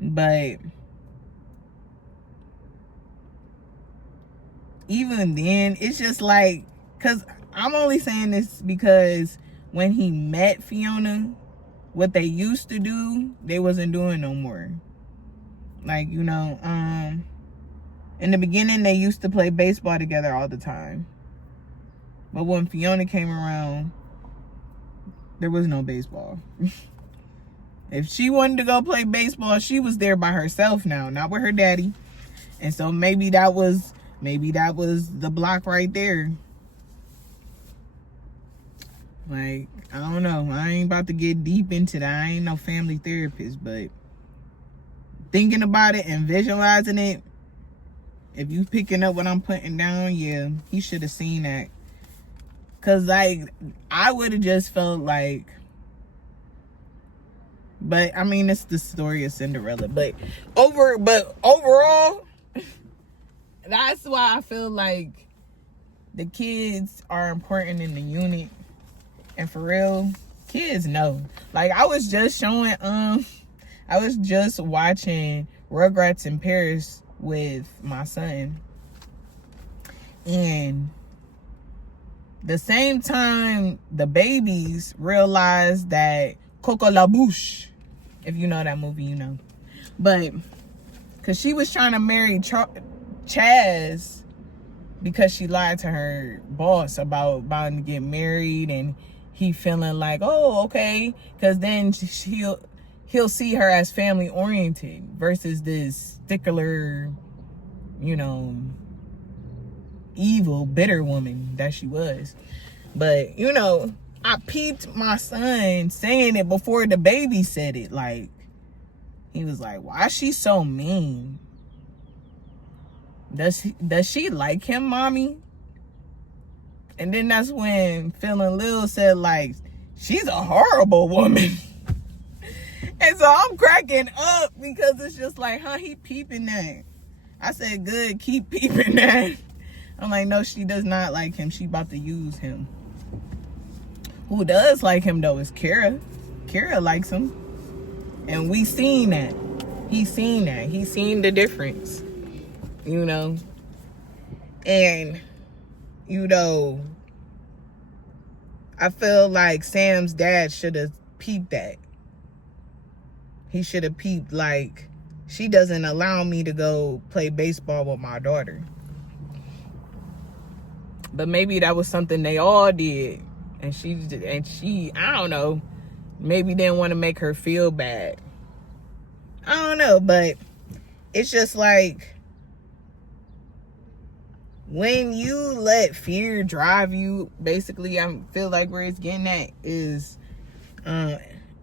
But even then, it's just like, because I'm only saying this because when he met Fiona, what they used to do, they wasn't doing no more. Like, you know, in the beginning, they used to play baseball together all the time. But when Fiona came around, there was no baseball. If she wanted to go play baseball, she was there by herself now, not with her daddy. And so maybe that was the block right there. Like, I don't know. I ain't about to get deep into that. I ain't no family therapist, but thinking about it and visualizing it, if you picking up what I'm putting down, yeah, he should have seen that. Cause like, I would have just felt like But I mean, it's the story of Cinderella. But overall, that's why I feel like the kids are important in the unit. And for real, kids know. Like, I was just watching Rugrats in Paris with my son. And the same time the babies realized that Coco La Bouche, if you know that movie, you know. But, because she was trying to marry Chaz because she lied to her boss about to get married, and he feeling like, oh, okay. Because then he'll see her as family oriented versus this stickler, you know, evil, bitter woman that she was. But, you know, I peeped my son saying it before the baby said it. Like, he was like, why is she so mean? Does she like him, mommy? And then that's when Feeling Lil said, like, she's a horrible woman. And so I'm cracking up because it's just like, huh, he peeping that. I said, good, keep peeping that. I'm like, no, she does not like him. She about to use him. Who does like him, though, is Kara. Kara likes him. And we seen that. He's seen that. He's seen the difference. You know? And, you know, I feel like Sam's dad should have peeped that. He should have peeped, like, she doesn't allow me to go play baseball with my daughter. But maybe that was something they all did. And she, I don't know, maybe didn't want to make her feel bad. I don't know, but it's just like, when you let fear drive you, basically, I feel like where it's getting at is,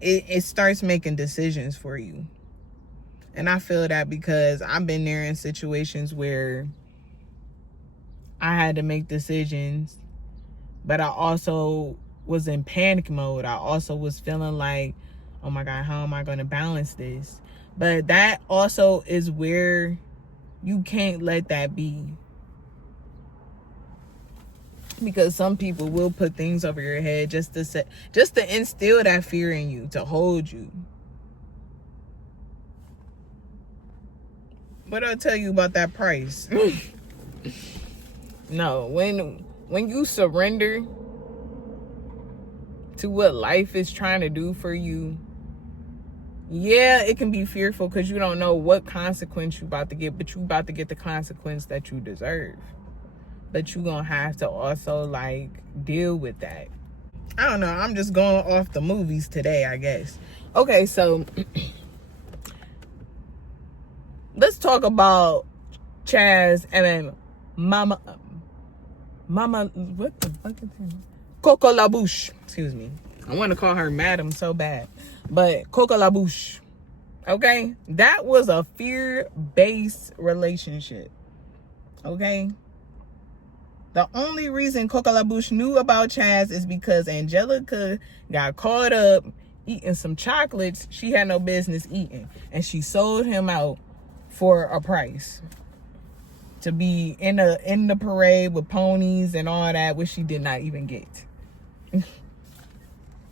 it starts making decisions for you. And I feel that because I've been there in situations where I had to make decisions, but I also was in panic mode. I also was feeling like, oh my God, how am I going to balance this? But that also is where you can't let that be. Because some people will put things over your head just to instill that fear in you, to hold you. What I'll tell you about that price. No, when you surrender to what life is trying to do for you, yeah, it can be fearful because you don't know what consequence you about to get, but you about to get the consequence that you deserve. But you gonna have to also, like, deal with that. I don't know, I'm just going off the movies today, I guess. Okay, so let's talk about Chaz and then Mama, what the fuck is her name? Coco La Bouche. Excuse me. I want to call her Madam so bad. But Coco La Bouche. Okay? That was a fear-based relationship. Okay? The only reason Coco La Bouche knew about Chaz is because Angelica got caught up eating some chocolates she had no business eating. And she sold him out for a price. To be in the parade with ponies and all that, which she did not even get.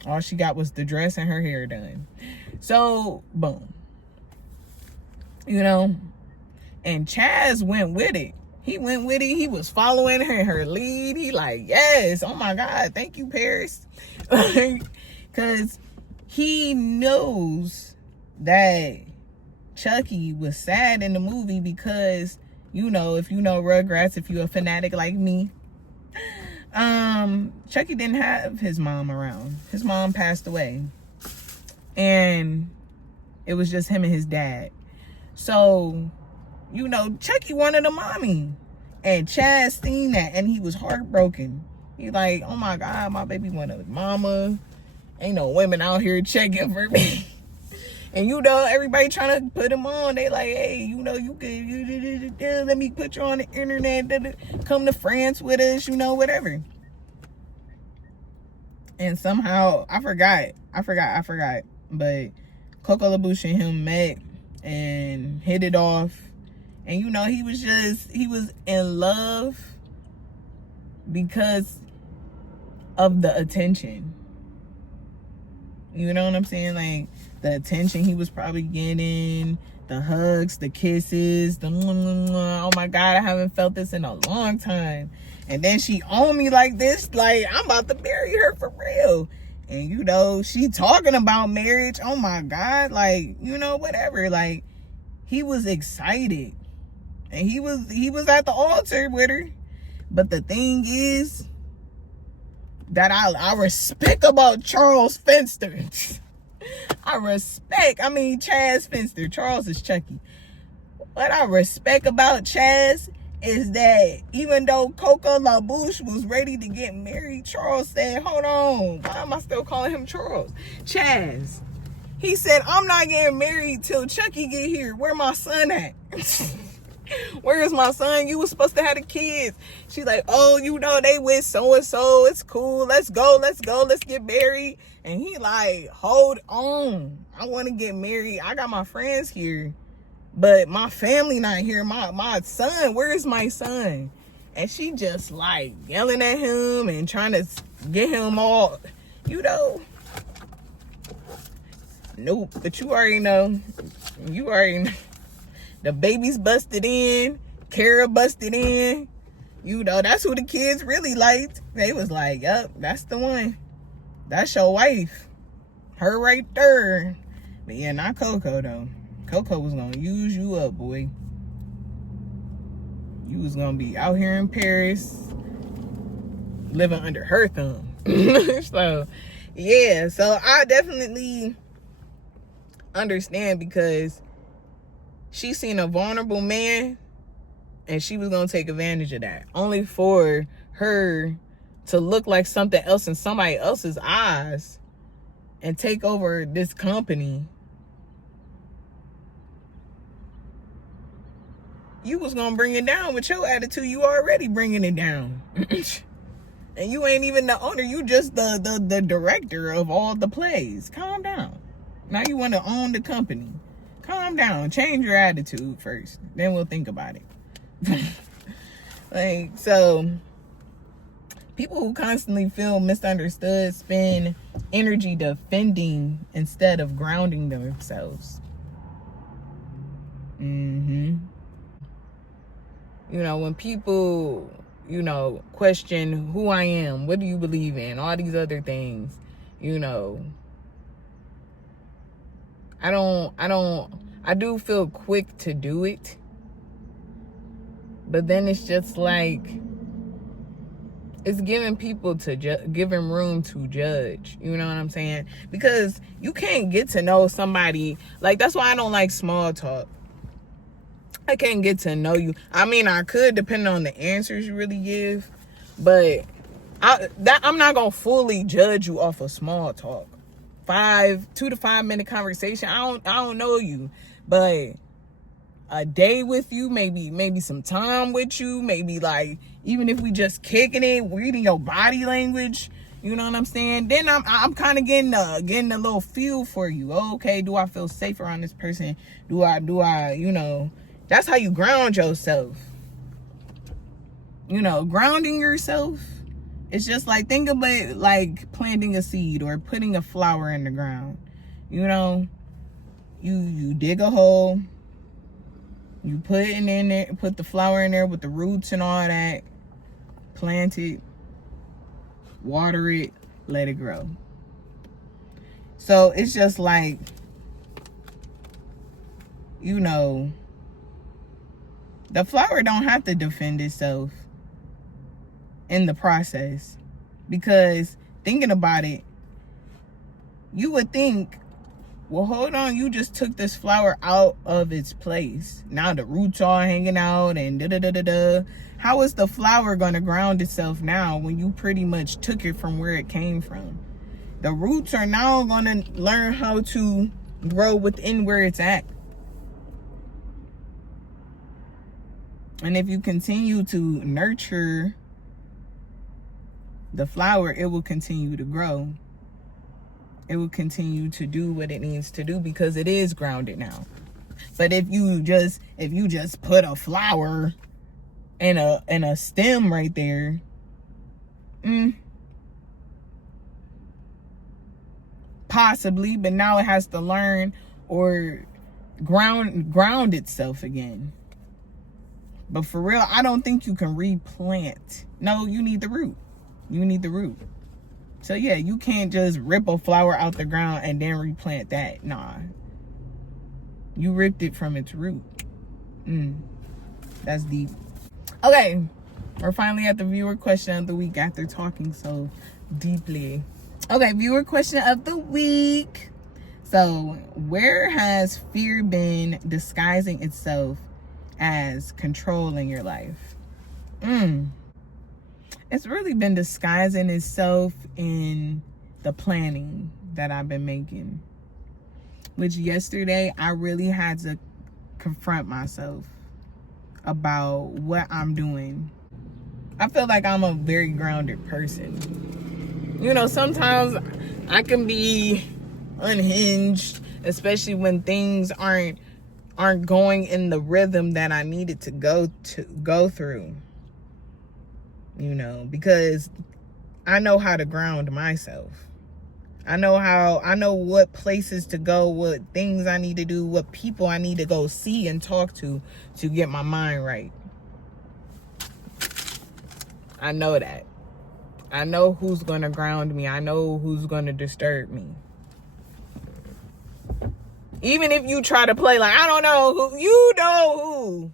All she got was the dress and her hair done. So, boom. You know? And Chaz went with it. He went with it. He was following her lead. He like, yes. Oh, my God. Thank you, Paris. Because he knows that Chucky was sad in the movie because, you know, if you know Rugrats, if you're a fanatic like me, Chucky didn't have his mom around. His mom passed away. And it was just him and his dad. So, you know, Chucky wanted a mommy. And Chaz seen that and he was heartbroken. He like, oh my God, my baby wanted a mama. Ain't no women out here checking for me. And you know, everybody trying to put him on. They like, hey, you know, you could, let me put you on the internet. Come to France with us, you know, whatever. And somehow, I forgot. But Coco LaBouche and him met and hit it off. And, you know, he was in love because of the attention. You know what I'm saying? Like, the attention he was probably getting, the hugs, the kisses, the oh my God, I haven't felt this in a long time. And then she owned me like this, like I'm about to marry her for real. And, you know, she talking about marriage. Oh my God, like, you know, whatever. Like, he was excited. And he was at the altar with her. But the thing is that I respect about Charles Fenster. Chaz Fenster. Charles is Chucky. What I respect about Chaz is that even though Coco LaBouche was ready to get married, Charles said, hold on, why am I still calling him Charles? Chaz. He said, I'm not getting married till Chucky get here. Where my son at? Where is my son? You was supposed to have the kids. She's like, oh, you know, they with so-and-so. It's cool. Let's go. Let's get married. And he like, hold on. I want to get married. I got my friends here, but my family not here. My son, where is my son? And she just like yelling at him and trying to get him all, you know. Nope. But you already know. The baby's busted in. Kara busted in. You know, that's who the kids really liked. They was like, yup, that's the one. That's your wife. Her right there. But yeah, not Coco, though. Coco was going to use you up, boy. You was going to be out here in Paris living under her thumb. So, yeah. So, I definitely understand because she seen a vulnerable man and she was going to take advantage of that. Only for her to look like something else in somebody else's eyes and take over this company. You was going to bring it down with your attitude. You already bringing it down. And you ain't even the owner. You just the director of all the plays. Calm down. Now you want to own the company. Calm down. Change your attitude first. Then we'll think about it. Like, so people who constantly feel misunderstood spend energy defending instead of grounding themselves. You know, when people, you know, question who I am, what do you believe in, all these other things, you know, I do feel quick to do it. But then it's just like, it's giving people giving room to judge. You know what I'm saying? Because you can't get to know somebody. Like, that's why I don't like small talk. I can't get to know you. I mean, I could, depending on the answers you really give. But I'm not going to fully judge you off of small talk. 2 to 5 minute conversation. I don't know you. But a day with you, maybe some time with you, maybe like, even if we just kicking it, reading your body language, you know what I'm saying? Then I'm kind of getting a little feel for you. Okay, do I feel safe around this person? Do I, you know, that's how you ground yourself. You know, grounding yourself, it's just like, think of it like planting a seed or putting a flower in the ground. You know, you dig a hole. You put it in there, put the flower in there with the roots and all that. Plant it, water it, let it grow. So it's just like, you know, the flower don't have to defend itself in the process. Because thinking about it, you would think, well, hold on, you just took this flower out of its place. Now the roots are hanging out and da-da-da-da-da. How is the flower going to ground itself now when you pretty much took it from where it came from? The roots are now going to learn how to grow within where it's at. And if you continue to nurture the flower, it will continue to grow. it will continue to do what it needs to do because it is grounded now. But if you just put a flower and a stem right there, possibly, but now it has to learn or ground itself again. But for real, I don't think you can replant. No, you need the root. You need the root. So yeah, you can't just rip a flower out the ground and then replant that. Nah. You ripped it from its root. That's deep. Okay, we're finally at the viewer question of the week after talking so deeply. Okay, viewer question of the week. So, where has fear been disguising itself as control in your life? It's really been disguising itself in the planning that I've been making. Which yesterday, I really had to confront myself about what I'm doing. I feel like I'm a very grounded person. You know, sometimes I can be unhinged, especially when things aren't going in the rhythm that I needed to go through. You know, because I know how to ground myself. I know what places to go, what things I need to do, what people I need to go see and talk to get my mind right. I know that. I know who's going to ground me. I know who's going to disturb me. Even if you try to play like, I don't know who, you know who.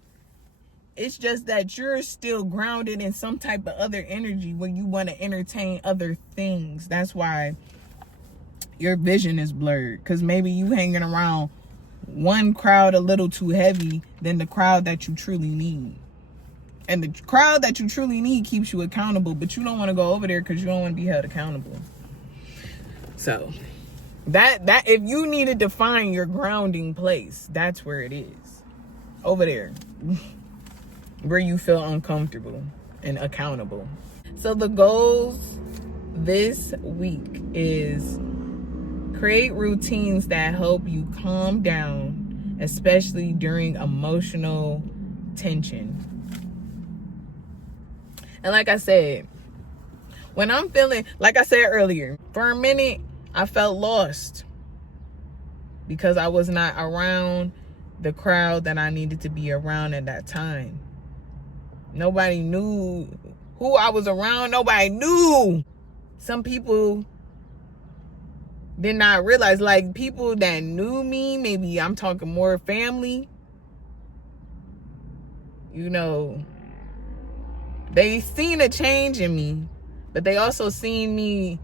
It's just that you're still grounded in some type of other energy where you want to entertain other things. That's why your vision is blurred, because maybe you hanging around one crowd a little too heavy than the crowd that you truly need. And the crowd that you truly need keeps you accountable, but you don't want to go over there because you don't want to be held accountable. So that if you needed to find your grounding place, that's where it is. Over there. Where you feel uncomfortable and accountable. So the goals this week is create routines that help you calm down, especially during emotional tension. And like I said, when I'm feeling, like I said earlier, for a minute, I felt lost because I was not around the crowd that I needed to be around at that time. Nobody knew who I was around. Nobody knew. Some people did not realize, like people that knew me, maybe I'm talking more family, you know, they seen a change in me, but they also seen me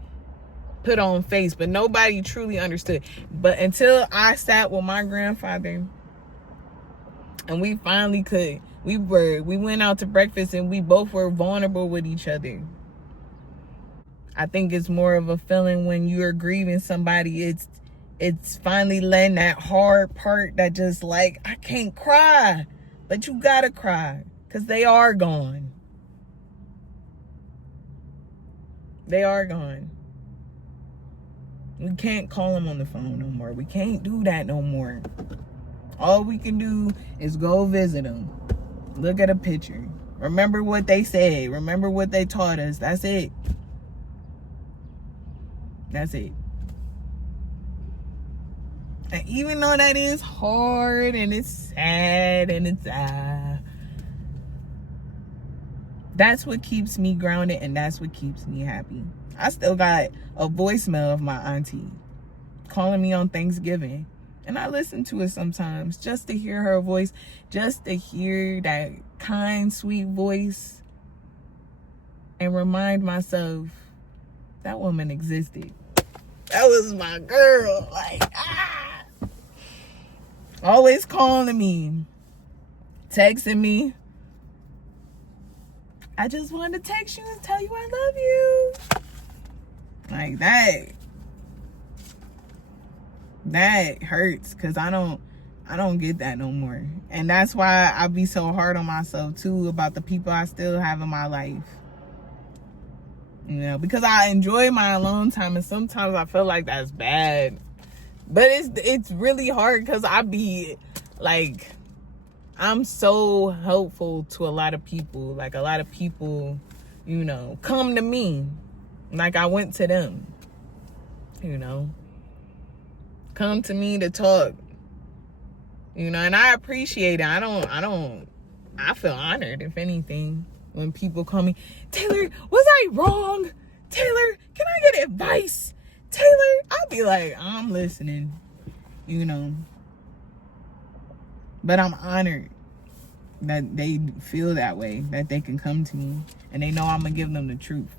put on face, but nobody truly understood. But until I sat with my grandfather and we finally could, we went out to breakfast and we both were vulnerable with each other. I think it's more of a feeling when you're grieving somebody, it's finally letting that hard part that just like, I can't cry, but you gotta cry because they are gone. They are gone. We can't call them on the phone no more. We can't do that no more. All we can do is go visit them. Look at a picture. Remember what they said. Remember what they taught us. That's it. That's it. And even though that is hard and it's sad and it's that's what keeps me grounded and that's what keeps me happy. I still got a voicemail of my auntie calling me on Thanksgiving. And I listen to it sometimes just to hear her voice, just to hear that kind, sweet voice and remind myself that woman existed. That was my girl. Like, always calling me, texting me. I just wanted to text you and tell you I love you. Like that hurts because I don't get that no more. And that's why I be so hard on myself too about the people I still have in my life. You know, because I enjoy my alone time, and sometimes I feel like that's bad. But it's really hard because I be like, I'm so helpful to a lot of people. Like, a lot of people, you know, come to me. Like, I went to them, you know. Come to me to talk. You know, and I appreciate it. I feel honored, if anything, when people call me, Taylor, was I wrong? Taylor, can I get advice? Taylor, I'll be like, I'm listening, you know. But I'm honored that they feel that way, that they can come to me and they know I'm gonna give them the truth.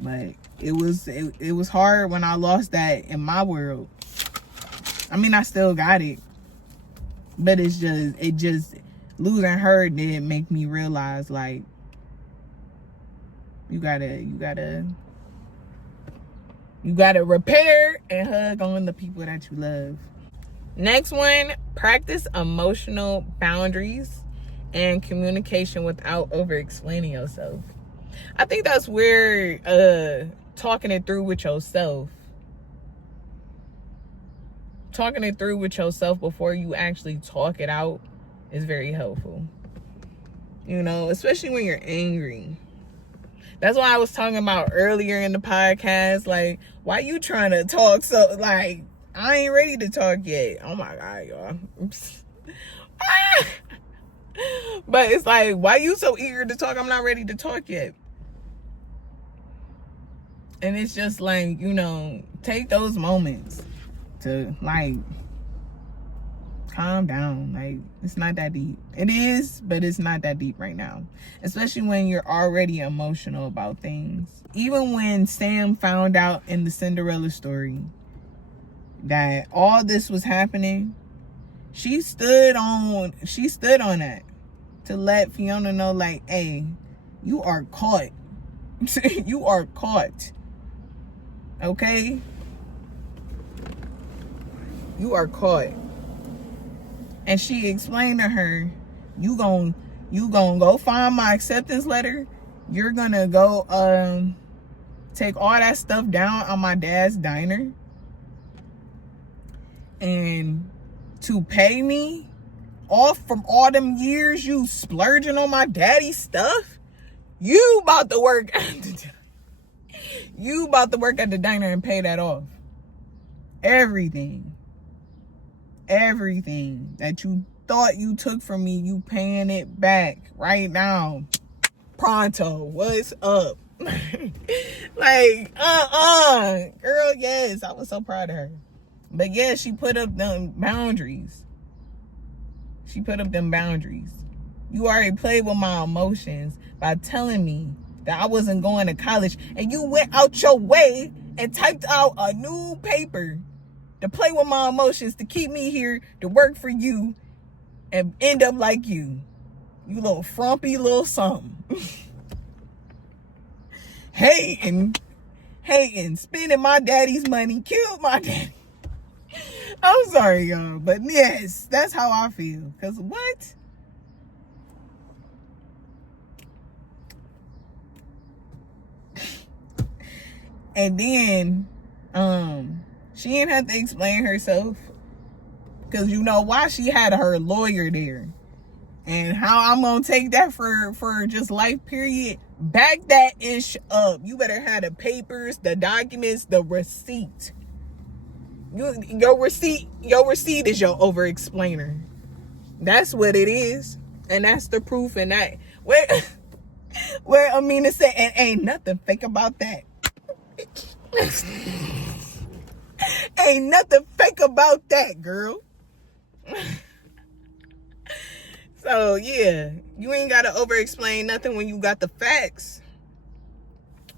But it was hard when I lost that in my world. I mean, I still got it, but it just losing her did make me realize, like, you gotta repair and hug on the people that you love. Next one, practice emotional boundaries and communication without over explaining yourself. I think that's where talking it through with yourself before you actually talk it out is very helpful. You know, especially when you're angry. That's why I was talking about earlier in the podcast, like, why you trying to talk so, like, I ain't ready to talk yet. Oh my God, y'all. But it's like, why you so eager to talk? I'm not ready to talk yet. And it's just like, you know, take those moments to, like, calm down. Like, it's not that deep. It is, but it's not that deep right now. Especially when you're already emotional about things. Even when Sam found out in the Cinderella story that all this was happening, she stood on that to let Fiona know, like, hey, you are caught. You are caught. Okay? You are caught. And she explained to her, you gonna go find my acceptance letter. You're gonna go take all that stuff down on my dad's diner. And to pay me off from all them years you splurging on my daddy's stuff, you about to work at the diner and pay that off. Everything that you thought you took from me, you paying it back right now. Pronto. What's up? Like, girl, yes, I was so proud of her. But yeah, she put up them boundaries. You already played with my emotions by telling me that I wasn't going to college, and you went out your way and typed out a new paper to play with my emotions, to keep me here, to work for you, and end up like you. You little frumpy little something. Hating, spending my daddy's money, killed my daddy. I'm sorry, y'all, but yes, that's how I feel. Cause what? And then, she didn't have to explain herself, because you know why? She had her lawyer there. And how I'm gonna take that for just life, period. Back that ish up. You better have the papers, the documents, the receipt. Your receipt is your over explainer. That's what it is. And that's the proof. And that where Amina said, and ain't nothing fake about that. Ain't nothing fake about that, girl. So yeah, you ain't gotta over explain nothing when you got the facts.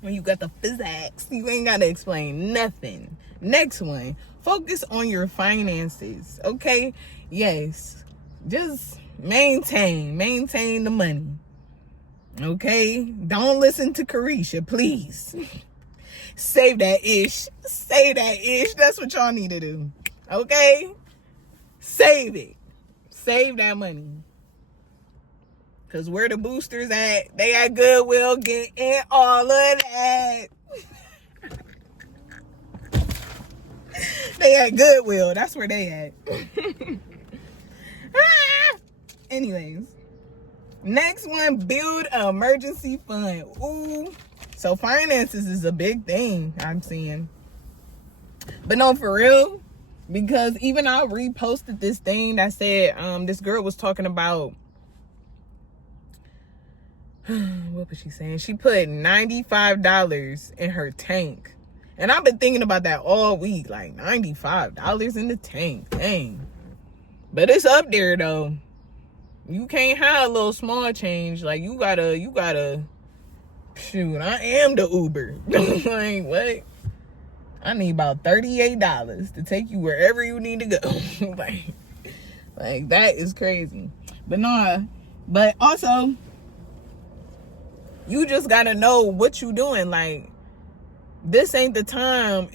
When you got the physics, you ain't gotta explain nothing. Next one, focus on your finances. Okay, yes, just maintain the money. Okay, don't listen to Carisha, please. Save that ish. That's what y'all need to do. Okay, save it. Save that money. Because where the boosters at? They at Goodwill getting all of that. They at Goodwill. That's where they at. Anyways. Next one, build an emergency fund. Ooh. So finances is a big thing, I'm seeing. But no, for real. Because even I reposted this thing that said, this girl was talking about, what was she saying? She put $95 in her tank. And I've been thinking about that all week. Like, $95 in the tank. Dang. But it's up there, though. You can't have a little small change. Like, you gotta, shoot, I am the Uber. Like, what? I need about $38 to take you wherever you need to go. like, that is crazy. But no, but also, you just gotta know what you doing. Like, this ain't the time.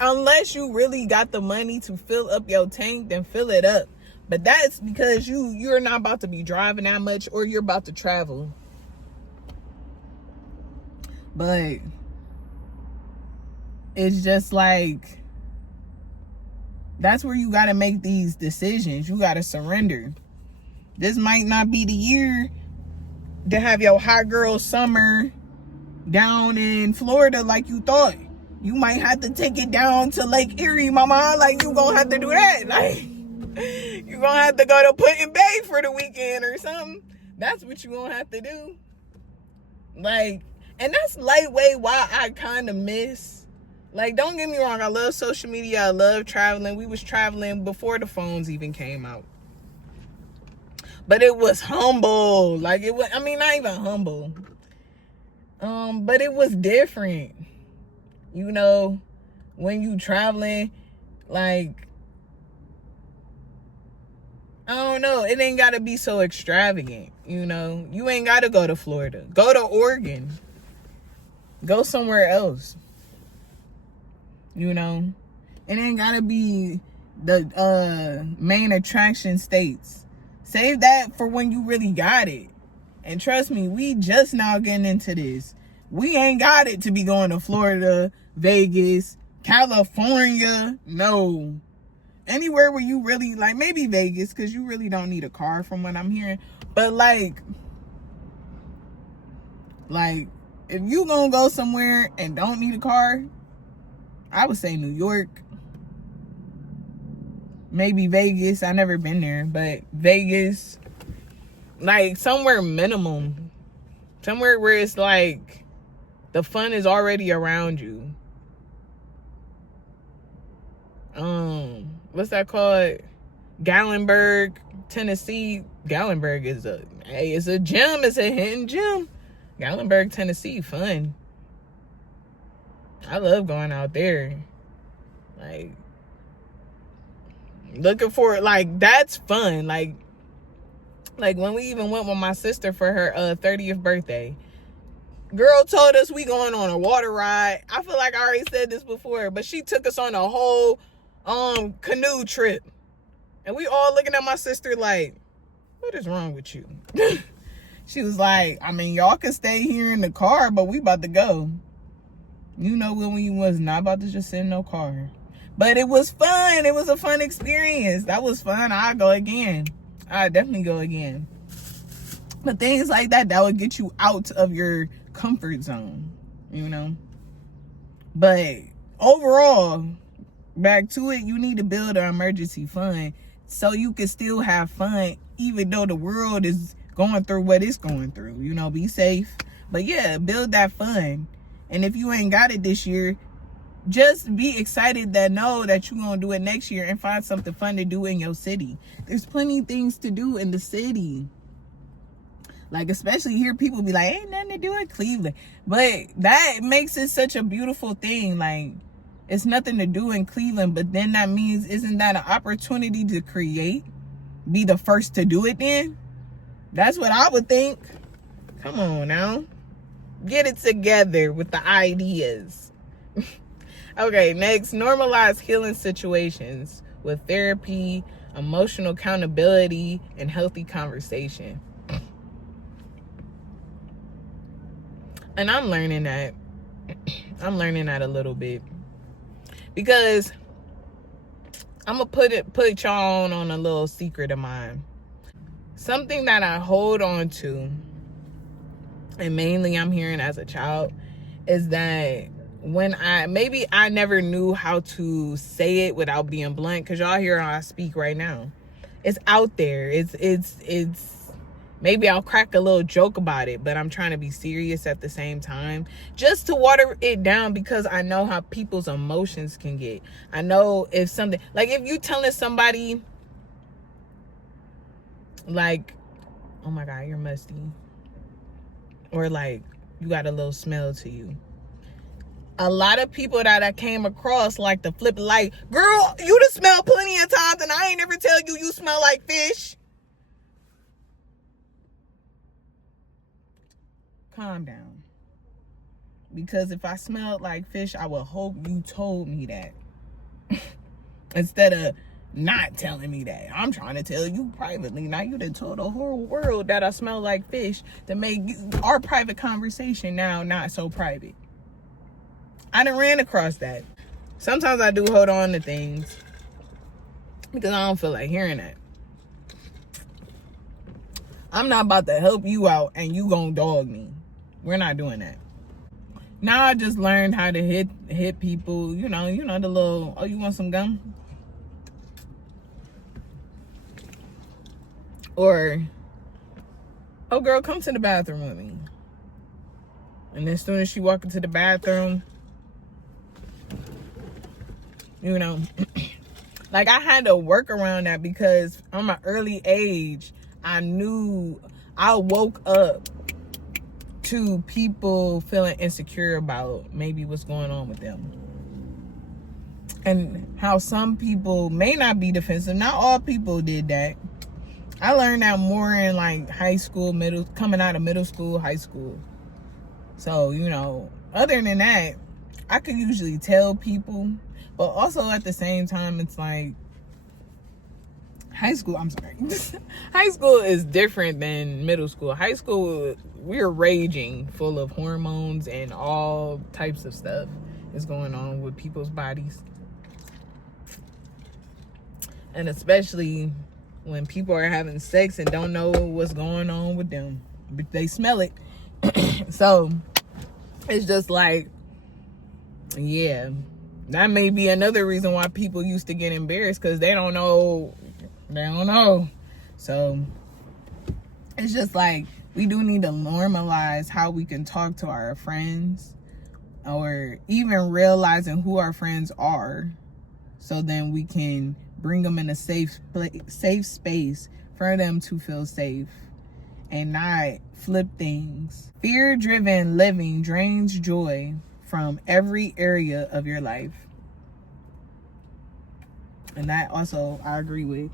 Unless you really got the money to fill up your tank, then fill it up. But that's because you're not about to be driving that much, or you're about to travel. But it's just like, that's where you got to make these decisions. You got to surrender. This might not be the year to have your hot girl summer down in Florida like you thought. You might have to take it down to Lake Erie, mama. Like, you gonna have to do that. Like, you gonna have to go to Put-in Bay for the weekend or something. That's what you gonna have to do. Like, and that's lightweight why I kind of miss. Like, don't get me wrong, I love social media, I love traveling. We was traveling before the phones even came out. But it was humble. Like, it was, I mean, not even humble. But it was different. You know, when you traveling, like, I don't know, it ain't gotta be so extravagant, you know. You ain't gotta go to Florida. Go to Oregon. Go somewhere else. You know, it ain't gotta be the main attraction states. Save that for when you really got it. And trust me, we just now getting into this. We ain't got it to be going to Florida, Vegas, California. No. Anywhere where you really, like, maybe Vegas, because you really don't need a car from what I'm hearing. But like, if you gonna go somewhere and don't need a car, I would say New York, maybe Vegas. I never been there, but Vegas, like somewhere minimum, somewhere where it's like the fun is already around you. What's that called? Gatlinburg, Tennessee. Gatlinburg is a gym. It's a hidden gym. Gatlinburg, Tennessee, fun. I love going out there. Like, looking for, like, that's fun. Like when we even went with my sister for her 30th birthday. Girl told us we going on a water ride. I feel like I already said this before, but she took us on a whole canoe trip. And we all looking at my sister like, what is wrong with you? She was like, I mean, y'all can stay here in the car, but we about to go. You know, when we was not about to just sit in no car. But it was fun. It was a fun experience. That was fun. I'll go again. I'll definitely go again. But things like that would get you out of your comfort zone, you know. But overall, back to it, you need to build an emergency fund so you can still have fun, even though the world is going through what it's going through. You know, be safe. But yeah, build that fund. And if you ain't got it this year, just be excited that know that you're going to do it next year and find something fun to do in your city. There's plenty of things to do in the city. Like, especially here, people be like, ain't nothing to do in Cleveland. But that makes it such a beautiful thing. Like, it's nothing to do in Cleveland, but then that means, isn't that an opportunity to create? Be the first to do it then? That's what I would think. Come on now. Get it together with the ideas. Okay, next, normalize healing situations with therapy, emotional accountability, and healthy conversation. And I'm learning that. I'm learning that a little bit. Because I'm going to put y'all on a little secret of mine. Something that I hold on to, and mainly I'm hearing as a child, is that when I never knew how to say it without being blunt, because y'all hear how I speak right now. It's out there. It's maybe I'll crack a little joke about it, but I'm trying to be serious at the same time, just to water it down, because I know how people's emotions can get. I know if something, like if you telling somebody like, oh my God, you're musty, or like you got a little smell to you. A lot of people that I came across like to flip, like, girl, you done smelled plenty of times and I ain't never tell you smell like fish. Calm down. Because if I smelled like fish, I would hope you told me that. Instead of not telling me that. I'm trying to tell you privately. Now you done told the whole world that I smell like fish to make our private conversation now not so private. I done ran across that. Sometimes I do hold on to things because I don't feel like hearing that. I'm not about to help you out and you gonna dog me. We're not doing that. Now I just learned how to hit people. You know the little, oh, you want some gum? Or, oh girl, come to the bathroom with me. And as soon as she walk into the bathroom, like I had to work around that, because from an early age, I knew I woke up to people feeling insecure about maybe what's going on with them. And how some people may not be defensive. Not all people did that. I learned that more in like high school, coming out of middle school, high school. So, other than that, I could usually tell people. But also at the same time, it's like, high school is different than middle school. High school, we're raging, full of hormones and all types of stuff is going on with people's bodies. And especially when people are having sex and don't know what's going on with them, but they smell it. So it's just like, yeah, that may be another reason why people used to get embarrassed, because they don't know. So it's just like, we do need to normalize how we can talk to our friends, or even realizing who our friends are, so then we can bring them in a safe space for them to feel safe and not flip things. Fear-driven living drains joy from every area of your life. And that also I agree with.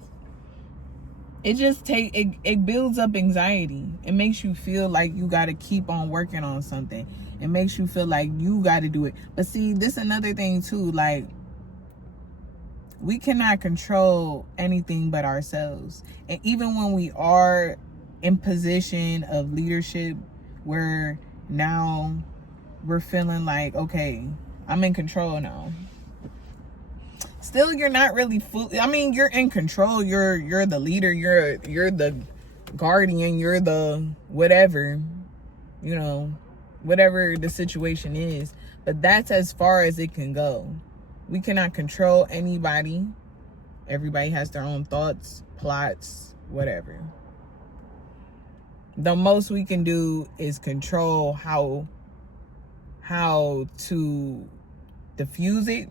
It just it builds up anxiety. It makes you feel like you got to keep on working on something. It makes you feel like you got to do it. But see, this is another thing too, like, we cannot control anything but ourselves. And even when we are in position of leadership, where now we're feeling like, okay, I'm in control now. Still, you're not really you're in control. You're the leader. You're the guardian. You're the whatever, whatever the situation is. But that's as far as it can go. We cannot control anybody. Everybody has their own thoughts, plots, whatever. The most we can do is control how to diffuse it,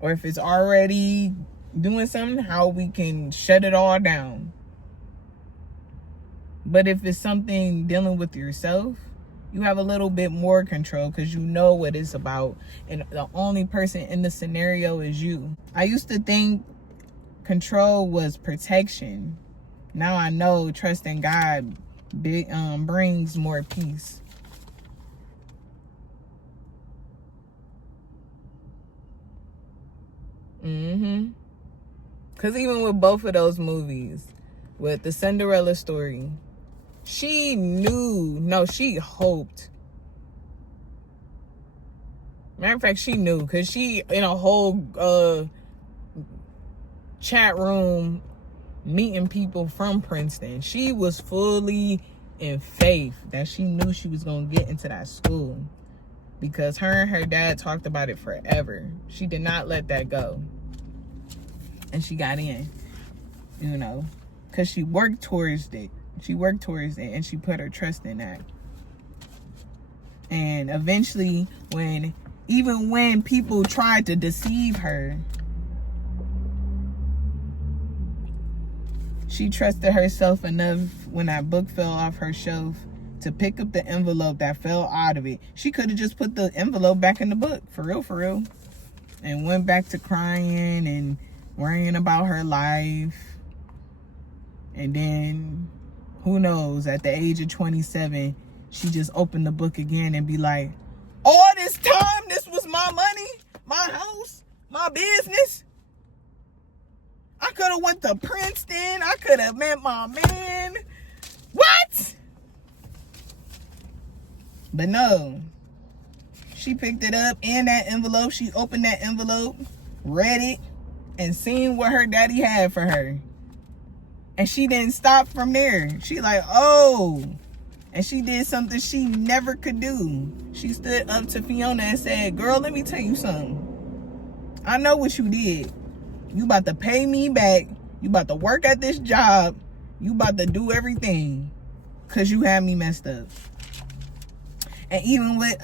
or if it's already doing something, how we can shut it all down. But if it's something dealing with yourself, you have a little bit more control, because you know what it's about, and the only person in the scenario is you. I used to think control was protection. Now I know trusting God brings more peace. Because even with both of those movies, with the Cinderella story, she hoped Matter of fact, she knew, because she in a whole chat room meeting people from Princeton. She was fully in faith that she knew she was going to get into that school, because her and her dad talked about it forever. She did not let that go. And she got in, you know, because she worked towards it. She worked towards it, and she put her trust in that. And eventually, even when people tried to deceive her, she trusted herself enough when that book fell off her shelf to pick up the envelope that fell out of it. She could have just put the envelope back in the book, for real, and went back to crying and worrying about her life. And then, who knows, at the age of 27, she just opened the book again and be like, all this time, this was my money, my house, my business. I could have went to Princeton. I could have met my man. What? But no. She picked it up in that envelope. She opened that envelope, read it, and seen what her daddy had for her. And she didn't stop from there. She like, oh. And she did something she never could do. She stood up to Fiona and said, girl, let me tell you something. I know what you did. You about to pay me back. You about to work at this job. You about to do everything, because you had me messed up. And even with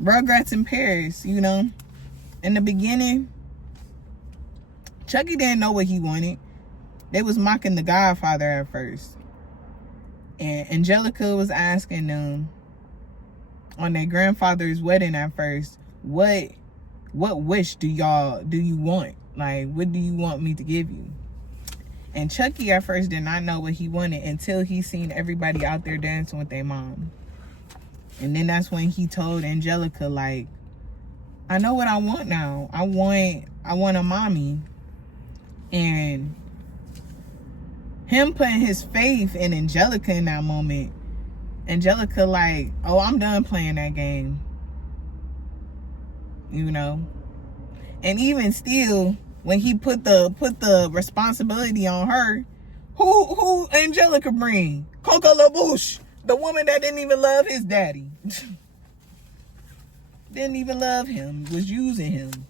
Rugrats in Paris, you know, in the beginning, Chucky didn't know what he wanted. They was mocking the Godfather at first. And Angelica was asking them on their grandfather's wedding at first, what wish do you want? Like, what do you want me to give you? And Chucky at first did not know what he wanted until he seen everybody out there dancing with their mom. And then that's when he told Angelica, like, I know what I want now. I want a mommy. And him putting his faith in Angelica in that moment, Angelica like, oh, I'm done playing that game. You know? And even still, when he put the responsibility on her, who Angelica bring? Coco LaBouche, the woman that didn't even love his daddy. Didn't even love him, was using him.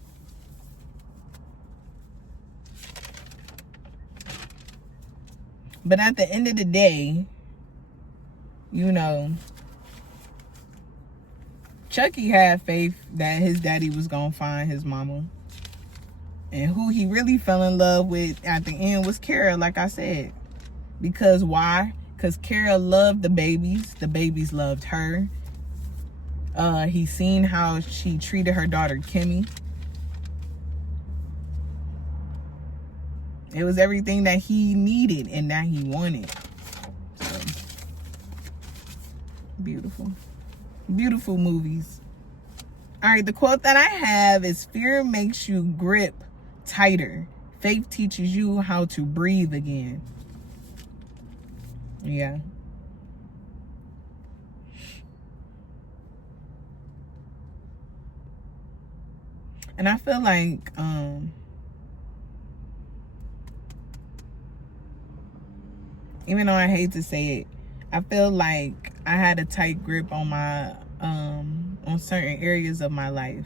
But at the end of the day, you know, Chucky had faith that his daddy was gonna find his mama. And who he really fell in love with at the end was Kara, like I said. Because why? Because Kara loved the babies loved her. He seen how she treated her daughter Kimmy. It was everything that he needed and that he wanted. So, beautiful. Beautiful movies. All right, the quote that I have is, fear makes you grip tighter. Faith teaches you how to breathe again. Yeah. And I feel like even though I hate to say it, I feel like I had a tight grip on my on certain areas of my life.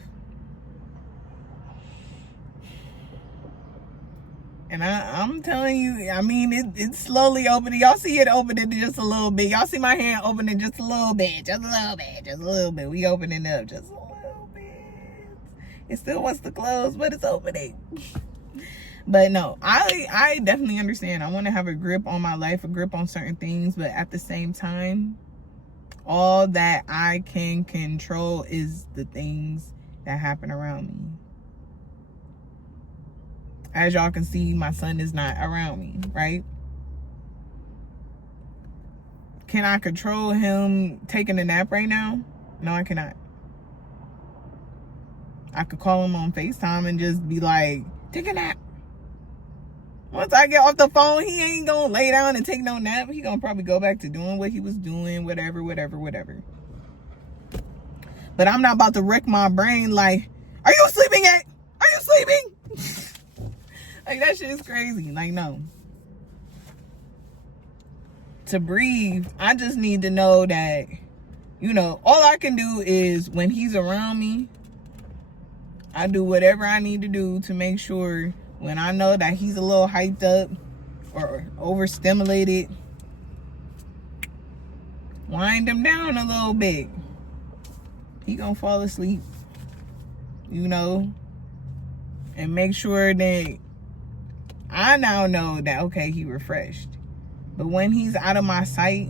And I'm telling you, I mean, it's slowly opening. Y'all see it opening just a little bit. Y'all see my hand opening just a little bit. Just a little bit. Just a little bit. We opening up just a little bit. It still wants to close, but it's opening. But no, I definitely understand. I want to have a grip on my life, a grip on certain things. But at the same time, all that I can control is the things that happen around me. As y'all can see, my son is not around me, right? Can I control him taking a nap right now? No, I cannot. I could call him on FaceTime and just be like, take a nap. Once I get off the phone, he ain't gonna lay down and take no nap. He gonna probably go back to doing what he was doing, whatever. But I'm not about to wreck my brain like, are you sleeping yet? Are you sleeping? Like, that shit is crazy. Like, no. To breathe, I just need to know that, you know, all I can do is when he's around me, I do whatever I need to do to make sure when I know that he's a little hyped up or overstimulated, wind him down a little bit. He gonna fall asleep, you know, and make sure that I now know that, okay, he refreshed. But when he's out of my sight,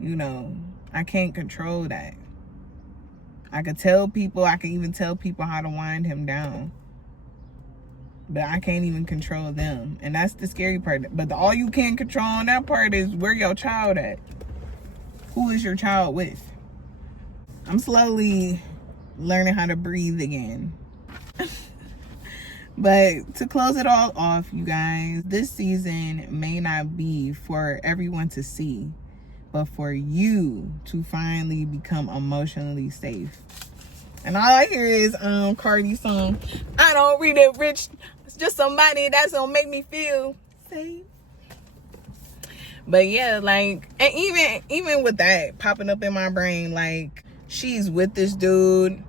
you know, I can't control that. I can even tell people how to wind him down. But I can't even control them. And that's the scary part. But all you can control on that part is where your child at. Who is your child with? I'm slowly learning how to breathe again. But to close it all off, you guys, this season may not be for everyone to see, but for you to finally become emotionally safe. And all I hear is Cardi's song, I don't read it rich, it's just somebody that's gonna make me feel safe. But yeah, like, and even with that popping up in my brain, like, she's with this dude,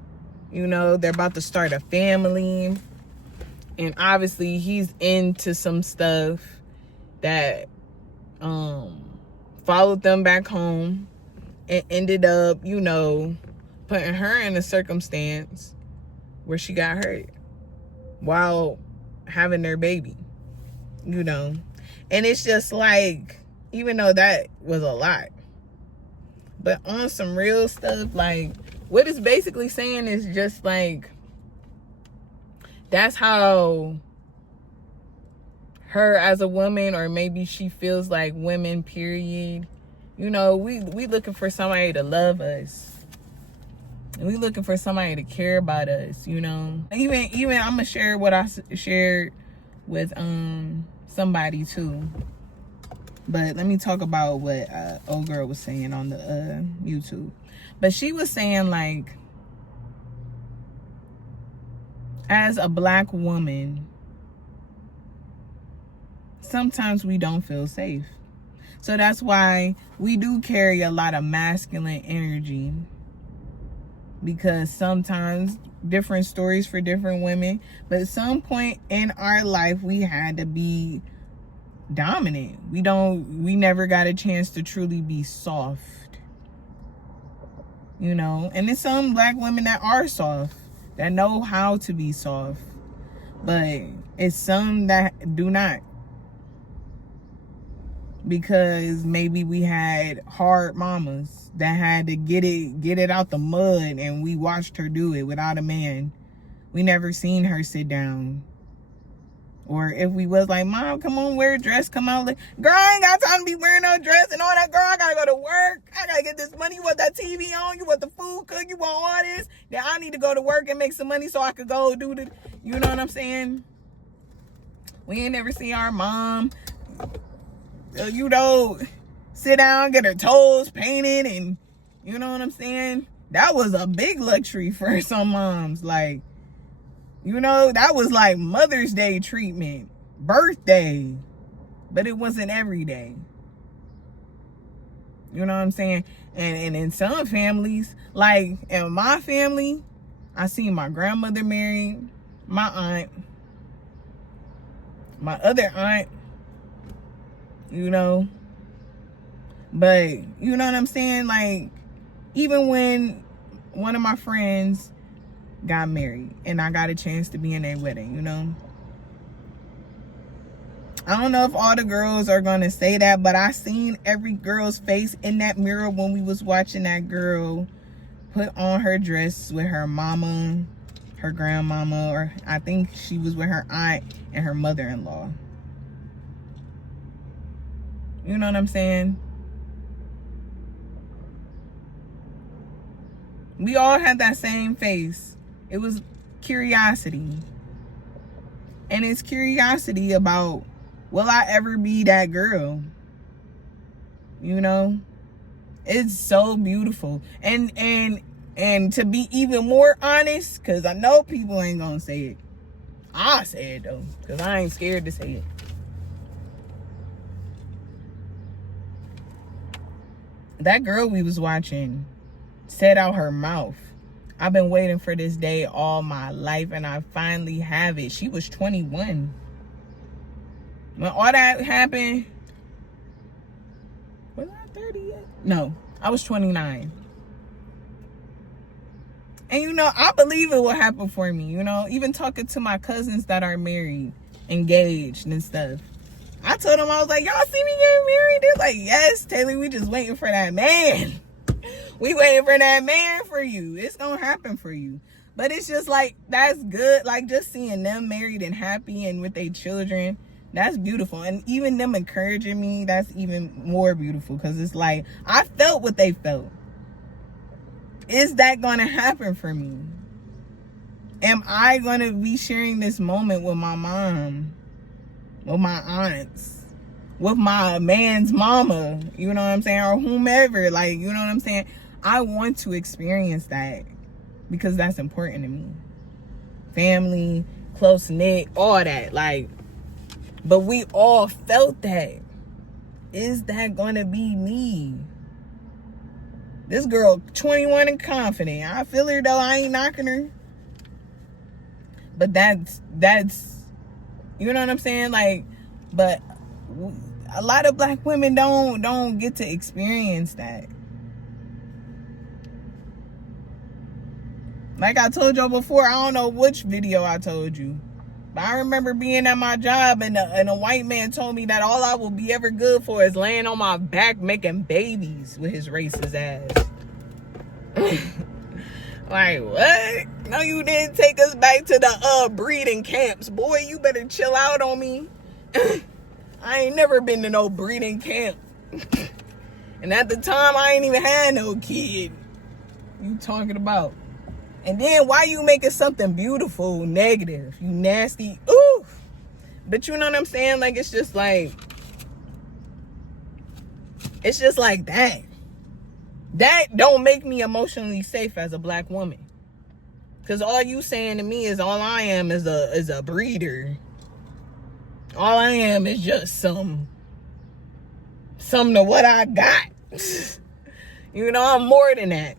you know, they're about to start a family. And obviously he's into some stuff that followed them back home and ended up, you know, putting her in a circumstance where she got hurt while having their baby, you know. And it's just like, even though that was a lot, but on some real stuff, like, what it's basically saying is just like, that's how her as a woman, or maybe she feels like women, period. You know, we looking for somebody to love us. And we looking for somebody to care about us, you know. Even I'm gonna share what I shared with somebody too. But let me talk about what old girl was saying on the YouTube. But she was saying, like, as a black woman, sometimes we don't feel safe. So that's why we do carry a lot of masculine energy, because sometimes different stories for different women, but at some point in our life we had to be dominant. We never got a chance to truly be soft, you know. And there's some black women that are soft, that know how to be soft, but it's some that do not, because maybe we had hard mamas that had to get it out the mud, and we watched her do it without a man. We never seen her sit down. Or if we was like, Mom, come on, wear a dress, come out. Like, girl, I ain't got time to be wearing no dress and all that. Girl, I gotta go to work. I gotta get this money. You want that TV on? You want the food cooked? You want all this? Then I need to go to work and make some money so I could go do the, you know what I'm saying? We ain't never see our mom, you know, sit down, get her toes painted, and you know what I'm saying? That was a big luxury for some moms. Like, you know, that was like Mother's Day treatment, birthday, but it wasn't every day. You know what I'm saying? And in some families, like in my family, I seen my grandmother married, my aunt, my other aunt, you know. But you know what I'm saying? Like, even when one of my friends got married and I got a chance to be in their wedding, you know, I don't know if all the girls are gonna say that, but I seen every girl's face in that mirror when we was watching that girl put on her dress with her mama, her grandmama, or I think she was with her aunt and her mother-in-law. You know what I'm saying? We all had that same face. It was curiosity. And it's curiosity about, will I ever be that girl? You know? It's so beautiful. And to be even more honest, because I know people ain't gonna say it, I say it though, because I ain't scared to say it. That girl we was watching said out her mouth, I've been waiting for this day all my life, and I finally have it. She was 21. When all that happened, was I 30 yet? No, I was 29. And you know, I believe it will happen for me. You know, even talking to my cousins that are married, engaged and stuff. I told them, I was like, y'all see me getting married? They're like, yes, Taylor, we just waiting for that man. We waiting for that man for you. It's gonna happen for you. But it's just like, that's good. Like, just seeing them married and happy and with their children, that's beautiful. And even them encouraging me, that's even more beautiful. Because it's like, I felt what they felt. Is that gonna happen for me? Am I gonna be sharing this moment with my mom, with my aunts, with my man's mama, you know what I'm saying, or whomever, like, you know what I'm saying? I want to experience that because that's important to me. Family, close knit, all that, like, but we all felt that. Is that gonna be me? This girl, 21 and confident. I feel her though, I ain't knocking her. But that's, you know what I'm saying? Like, but a lot of black women don't get to experience that. Like I told y'all before, I don't know which video I told you, but I remember being at my job and a white man told me that all I will be ever good for is laying on my back making babies with his racist ass. Like, what? No, you didn't take us back to the breeding camps. Boy, you better chill out on me. I ain't never been to no breeding camp. And at the time, I ain't even had no kid. You talking about? And then why you making something beautiful negative? You nasty. Ooh. But you know what I'm saying? Like, it's just like that. That don't make me emotionally safe as a black woman. Because all you saying to me is all I am is a breeder. All I am is just some of what I got. You know, I'm more than that.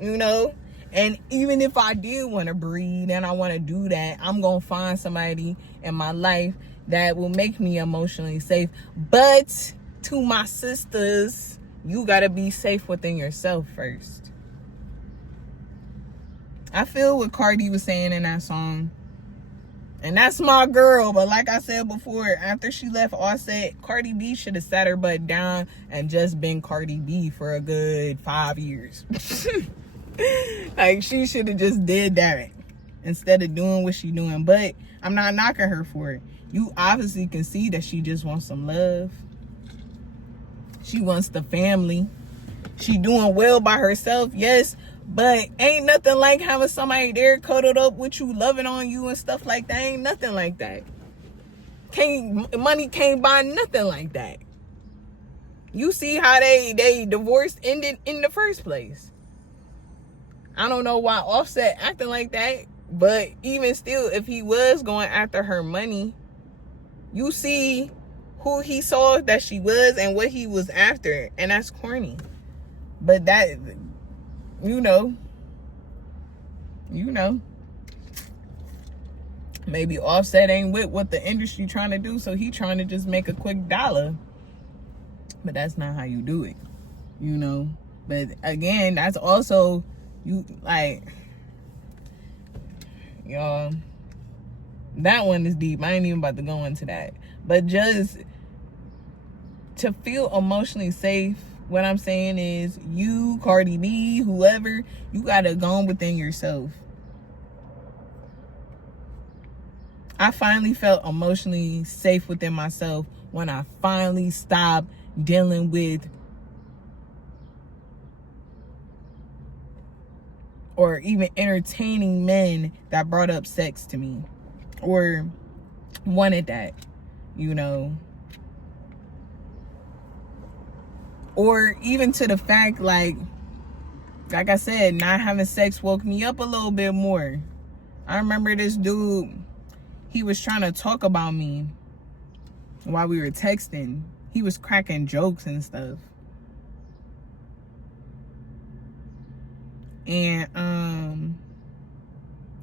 You know? And even if I did want to breed and I want to do that, I'm going to find somebody in my life that will make me emotionally safe. But to my sisters, you got to be safe within yourself first. I feel what Cardi was saying in that song. And that's my girl. But like I said before, after she left Offset, Cardi B should have sat her butt down and just been Cardi B for a good 5 years. Like, she should have just did that instead of doing what she doing. But I'm not knocking her for it. You obviously can see that she just wants some love. She wants the family. She doing well by herself, yes. But ain't nothing like having somebody there cuddled up with you, loving on you and stuff like that. Ain't nothing like that. Money can't buy nothing like that. You see how they divorce ended in the first place. I don't know why Offset acting like that, but even still, if he was going after her money, you see who he saw that she was and what he was after, and that's corny. But that, you know, maybe Offset ain't with what the industry trying to do, so he trying to just make a quick dollar. But that's not how you do it, you know. But again, that's also, you, like, y'all, that one is deep. I ain't even about to go into that. But just to feel emotionally safe, what I'm saying is, you, Cardi B, whoever, you gotta go within yourself. I finally felt emotionally safe within myself when I finally stopped dealing with or even entertaining men that brought up sex to me or wanted that, you know. Or even to the fact, like I said, not having sex woke me up a little bit more. I remember this dude, he was trying to talk about me while we were texting. He was cracking jokes and stuff. And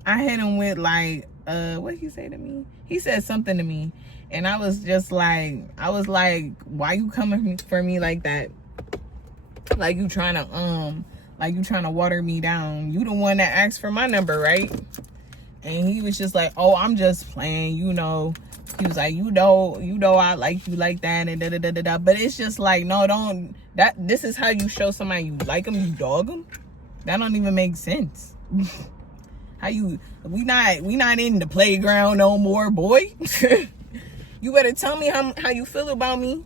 I hit him with like, what did he say to me? He said something to me. And I was like, why you coming for me like that? Like you trying to water me down. You the one that asked for my number, right? And he was just like, oh, I'm just playing, you know. He was like, you know, I like you like that, and da-da-da-da-da. But it's just like, no, don't. This is how you show somebody you like them, you dog them? That don't even make sense. How you, we not in the playground no more, boy. You better tell me how you feel about me.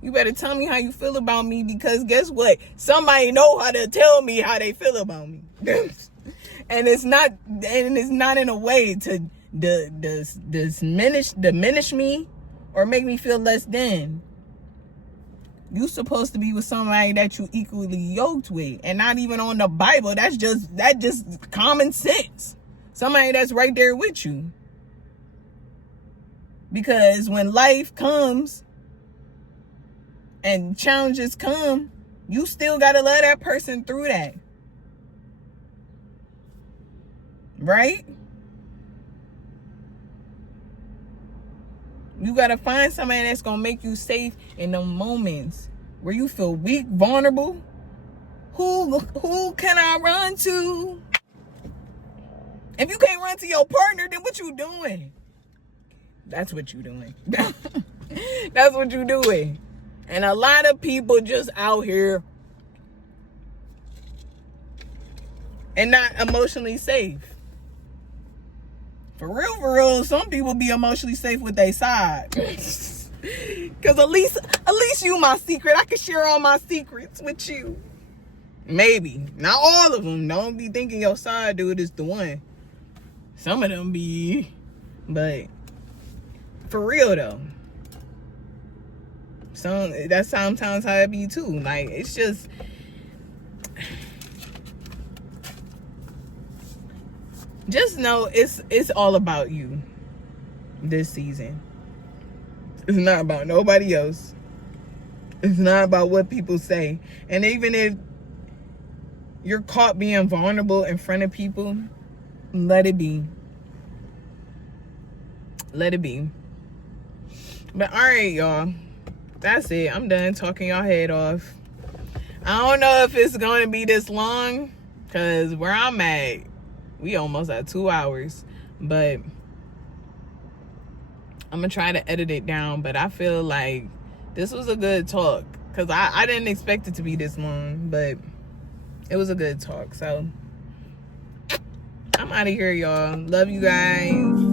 You better tell me how you feel about me, because guess what? Somebody know how to tell me how they feel about me. And it's not in a way to diminish me or make me feel less than. You supposed to be with somebody that you equally yoked with, and not even on the Bible. That's just common sense. Somebody that's right there with you. Because when life comes and challenges come, you still gotta love that person through that. Right? You gotta find somebody that's gonna make you safe in the moments where you feel weak, vulnerable. Who can I run to? If you can't run to your partner, then what you doing? That's what you doing. That's what you doing. And a lot of people just out here and not emotionally safe. For real, some people be emotionally safe with their side. Cause at least you my secret. I can share all my secrets with you. Maybe. Not all of them. Don't be thinking your side dude is the one. Some of them be. But for real though. That's sometimes how it be too. Like, it's just, know it's all about you this season. It's not about nobody else. It's not about what people say. And even if you're caught being vulnerable in front of people, let it be. Let it be. But all right, y'all. That's it. I'm done talking y'all head off. I don't know if it's going to be this long, because where I'm at, we almost at 2 hours. But I'm going to try to edit it down. But I feel like this was a good talk, because I didn't expect it to be this long. But it was a good talk. So I'm out of here, y'all. Love you guys.